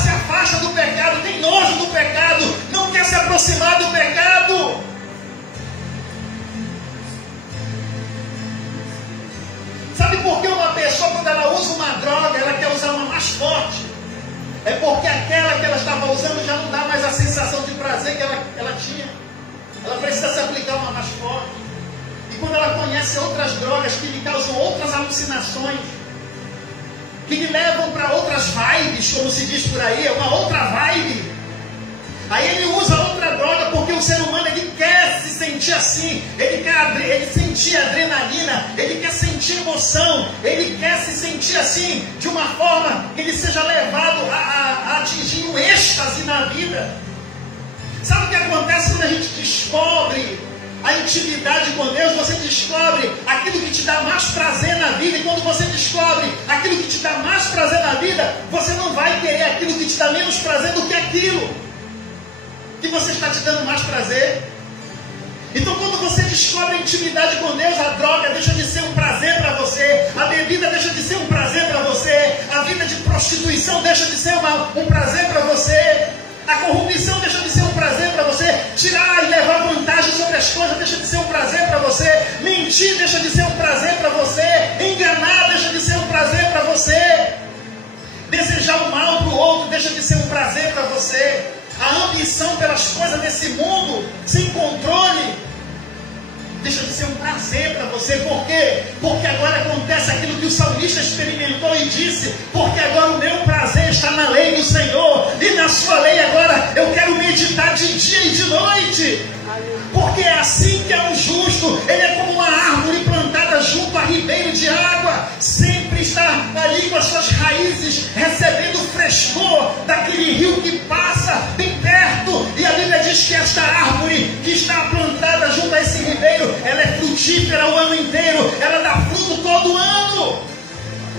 se afasta do pecado, tem nojo do pecado, não quer se aproximar do pecado. Sabe por que uma pessoa, quando ela usa uma droga, ela quer usar uma mais forte? É porque aquela que ela estava usando já não dá mais a sensação de prazer que ela tinha. Ela precisa se aplicar uma mais forte. E quando ela conhece outras drogas que lhe causam outras alucinações, que lhe levam para outras vibes, como se diz por aí, é uma outra vibe. Aí ele usa outra droga porque o ser humano ele quer se sentir assim, ele quer sentir adrenalina, ele quer sentir emoção, ele quer se sentir assim, de uma forma que ele seja levado a atingir um êxtase na vida. Sabe o que acontece quando a gente descobre a intimidade com Deus? Você descobre aquilo que te dá mais prazer na vida, e quando você descobre aquilo que te dá mais prazer na vida, você não vai querer aquilo que te dá menos prazer do que aquilo que você está te dando mais prazer. Então, quando você descobre a intimidade com Deus, a droga deixa de ser um prazer para você, a bebida deixa de ser um prazer para você, a vida de prostituição deixa de ser um prazer para você, a corrupção deixa de ser um prazer para você, tirar e levar vantagem sobre as coisas deixa de ser um prazer para você, mentir deixa de ser um prazer para você, enganar deixa de ser um prazer para você, desejar o mal para o outro deixa de ser um prazer para você. A ambição pelas coisas desse mundo, sem controle, deixa de ser um prazer para você. Por quê? Porque agora acontece aquilo que o salmista experimentou e disse: porque agora o meu prazer está na lei do Senhor, e na sua lei agora eu quero meditar de dia e de noite. Porque é assim que é o justo. Ele é como uma árvore plantada junto a ribeiro de água, sempre está ali com as suas raízes recebendo o frescor daquele rio que passa bem perto. E a Bíblia diz que esta árvore que está plantada junto a esse ribeiro, ela é frutífera o ano inteiro, ela dá fruto todo ano.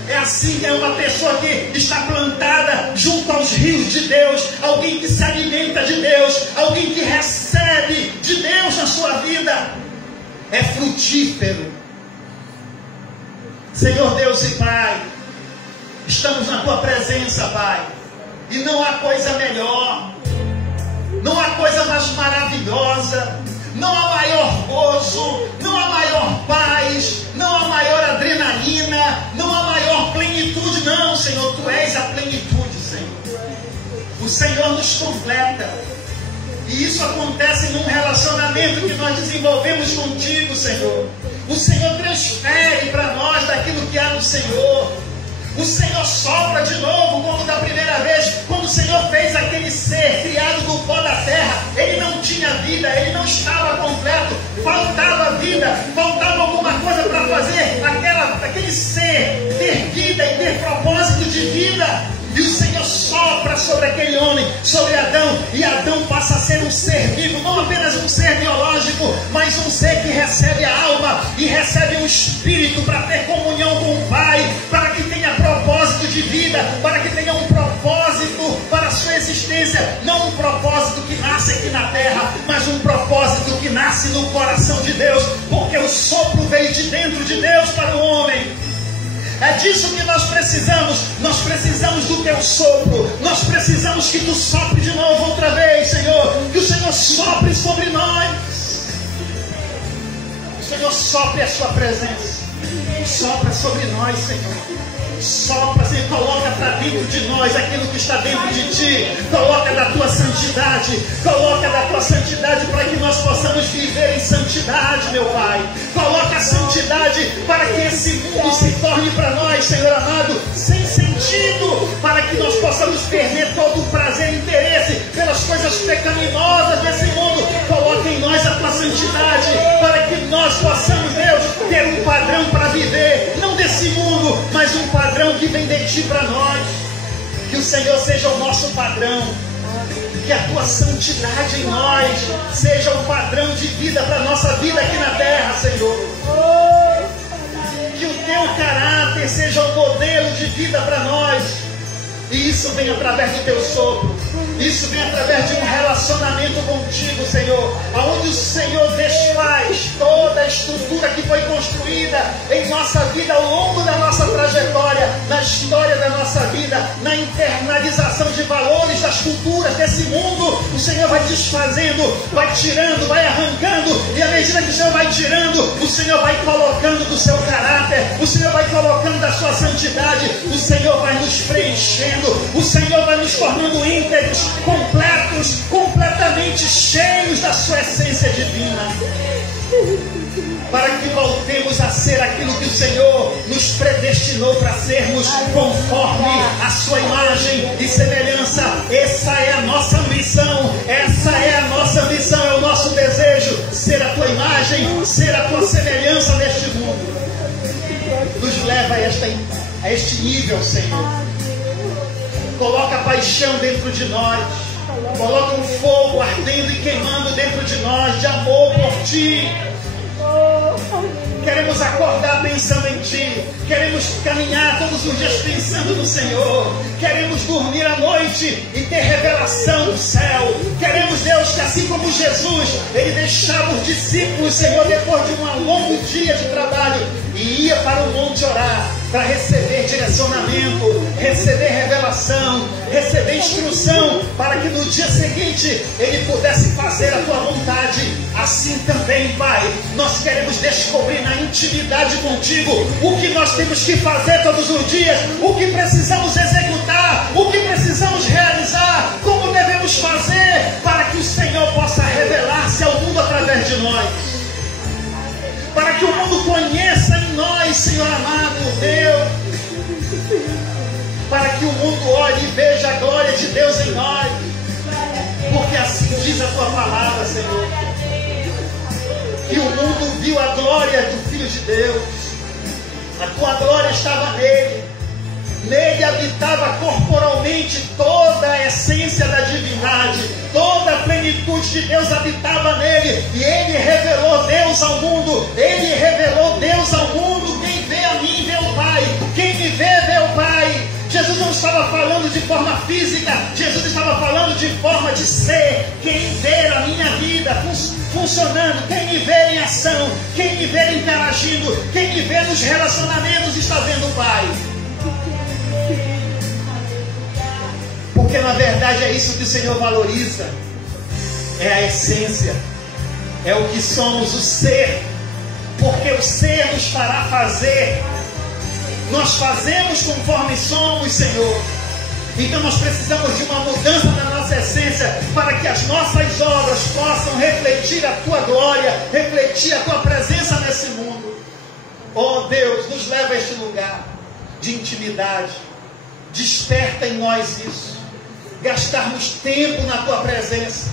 É assim que é uma pessoa que está plantada junto aos rios de Deus, alguém que se alimenta de Deus, alguém que recebe de Deus na sua vida, é frutífero. Senhor Deus e Pai, estamos na Tua presença, Pai, e não há coisa melhor, não há coisa mais maravilhosa, não há maior gozo, não há maior paz, não há maior adrenalina, não há maior plenitude. Não, Senhor, Tu és a plenitude, Senhor. O Senhor nos completa. E isso acontece num relacionamento que nós desenvolvemos contigo, Senhor. O Senhor transfere para nós daquilo que há no Senhor. O Senhor sopra de novo, como da primeira vez, quando o Senhor fez aquele ser criado do pó da terra. Ele não tinha vida, ele não estava completo, faltava vida, faltava alguma coisa para fazer aquele ser ter vida e ter propósito de vida. E o Senhor sopra sobre aquele homem, sobre Adão, e Adão passa a ser um ser vivo, não apenas um ser biológico, mas um ser que recebe a alma e recebe um espírito para ter comunhão com o Pai, para que tenha propósito de vida, para que tenha um propósito para a sua existência, não um propósito que nasce aqui na terra, mas um propósito que nasce no coração de Deus, porque o sopro veio de dentro de Deus para o homem. É disso que nós precisamos do Teu sopro, nós precisamos que Tu sopre de novo outra vez, Senhor, que o Senhor sopre sobre nós, o Senhor sopre a Sua presença, sopra sobre nós, Senhor. Sopra, Senhor, coloca para dentro de nós aquilo que está dentro de Ti, coloca da Tua santidade, coloca da Tua santidade para que nós possamos viver em santidade, meu Pai. Coloca a santidade para que esse mundo se torne para nós, Senhor amado, sem sentido, para que nós possamos perder todo o prazer e interesse pelas coisas pecaminosas desse mundo. Coloca em nós a Tua santidade, para que nós possamos, Deus, ter um padrão para viver, não desse mundo, mas um padrão que vem de Ti para nós. Que o Senhor seja o nosso padrão, que a Tua santidade em nós seja um padrão de vida para a nossa vida aqui na terra, Senhor. Que o Teu caráter seja um modelo de vida para nós, e isso vem através do Teu sopro, isso vem através de um relacionamento contigo, Senhor, onde o Senhor desfaz toda a estrutura que foi construída em nossa vida ao longo da nossa trajetória, na história da nossa vida, na internalização de valores das culturas desse mundo. O Senhor vai desfazendo, vai tirando, vai arrancando, e à medida que o Senhor vai tirando, o Senhor vai colocando do seu caráter, o Senhor vai colocando da sua santidade, o Senhor vai nos preenchendo, o Senhor vai nos tornando íntegros, completos, completamente cheios da sua essência divina, para que voltemos a ser aquilo que o Senhor nos predestinou para sermos, conforme a sua imagem e semelhança. Essa é a nossa missão, essa é a nossa missão, é o nosso desejo, ser a Tua imagem, ser a Tua semelhança, leva a este nível, Senhor. Coloca paixão dentro de nós. Coloca um fogo ardendo e queimando dentro de nós, de amor por Ti. Queremos acordar pensando em Ti. Queremos caminhar todos os dias pensando no Senhor. Queremos dormir à noite e ter revelação do céu. Queremos, Deus, que assim como Jesus, Ele deixava os discípulos, Senhor, depois de um longo dia de trabalho, e ia para o monte orar, para receber direcionamento, receber revelação, receber instrução, para que no dia seguinte Ele pudesse fazer a Tua vontade. Assim também, Pai, nós queremos descobrir na intimidade contigo o que nós temos que fazer todos os dias, o que precisamos executar, o que precisamos realizar, como devemos fazer para que o Senhor possa revelar-se ao mundo através de nós, para que o mundo conheça em nós, Senhor amado Deus, para que o mundo olhe e veja a glória de Deus em nós, porque assim diz a Tua palavra, Senhor, que o mundo viu a glória do Filho de Deus. A Tua glória estava nele. Nele habitava corporalmente toda a essência da divindade. Toda a plenitude de Deus habitava nele. E Ele revelou Deus ao mundo. Ele revelou Deus ao mundo. Quem vê a mim, vê o Pai. Quem me vê, vê o Pai. Jesus não estava falando de forma física. Jesus estava falando de forma de ser. Quem vê a minha vida funcionando, quem me vê em ação, quem me vê interagindo, quem me vê nos relacionamentos, está vendo o Pai. Porque na verdade é isso que o Senhor valoriza. É a essência. É o que somos, o ser. Porque o ser nos fará fazer. Nós fazemos conforme somos, Senhor. Então nós precisamos de uma mudança na nossa essência, para que as nossas obras possam refletir a Tua glória, refletir a Tua presença nesse mundo. Oh Deus, nos leva a este lugar de intimidade. Desperta em nós isso. Gastarmos tempo na Tua presença.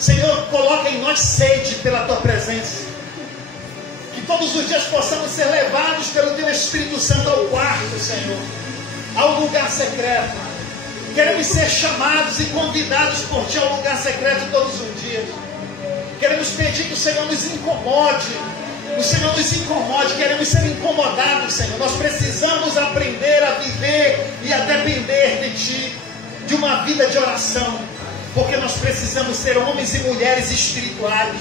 Senhor, coloca em nós sede pela Tua presença. Que todos os dias possamos ser levados pelo Teu Espírito Santo ao quarto, Senhor, ao lugar secreto. Queremos ser chamados e convidados por Ti ao lugar secreto todos os dias. Queremos pedir que o Senhor nos incomode. O Senhor nos incomode. Queremos ser incomodados, Senhor. Nós precisamos aprender a viver e a depender de Ti, de uma vida de oração, porque nós precisamos ser homens e mulheres espirituais.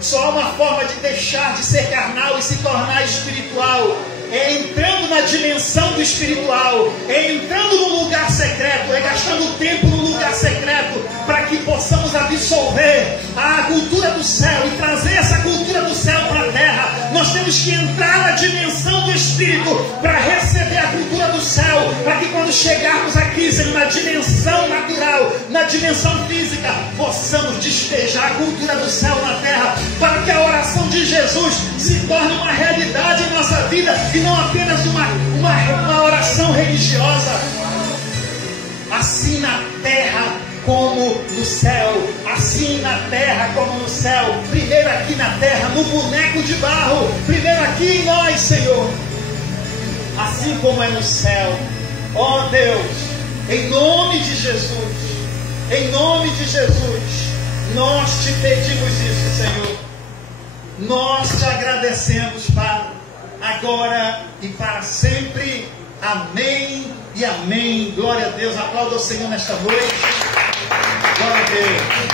Só há uma forma de deixar de ser carnal e se tornar espiritual. É entrando na dimensão do espiritual, é entrando no lugar secreto, é gastando tempo no lugar secreto, para que possamos absorver a cultura do céu e trazer essa cultura do céu para a terra. Nós temos que entrar na dimensão do Espírito para receber a cultura do céu, para que quando chegarmos aqui, Senhor, na dimensão natural, na dimensão física, possamos despejar a cultura do céu na terra, para que a oração de Jesus se torne uma realidade em nossa vida, e não apenas uma oração religiosa. Assim na terra como no céu, assim na terra como no céu. Primeiro aqui na terra, no boneco de barro, primeiro aqui em nós, Senhor, assim como é no céu. Ó Deus, em nome de Jesus, em nome de Jesus, nós te pedimos isso, Senhor. Nós te agradecemos, Pai, agora e para sempre. Amém e amém. Glória a Deus. Aplauda o Senhor nesta noite. Glória a Deus.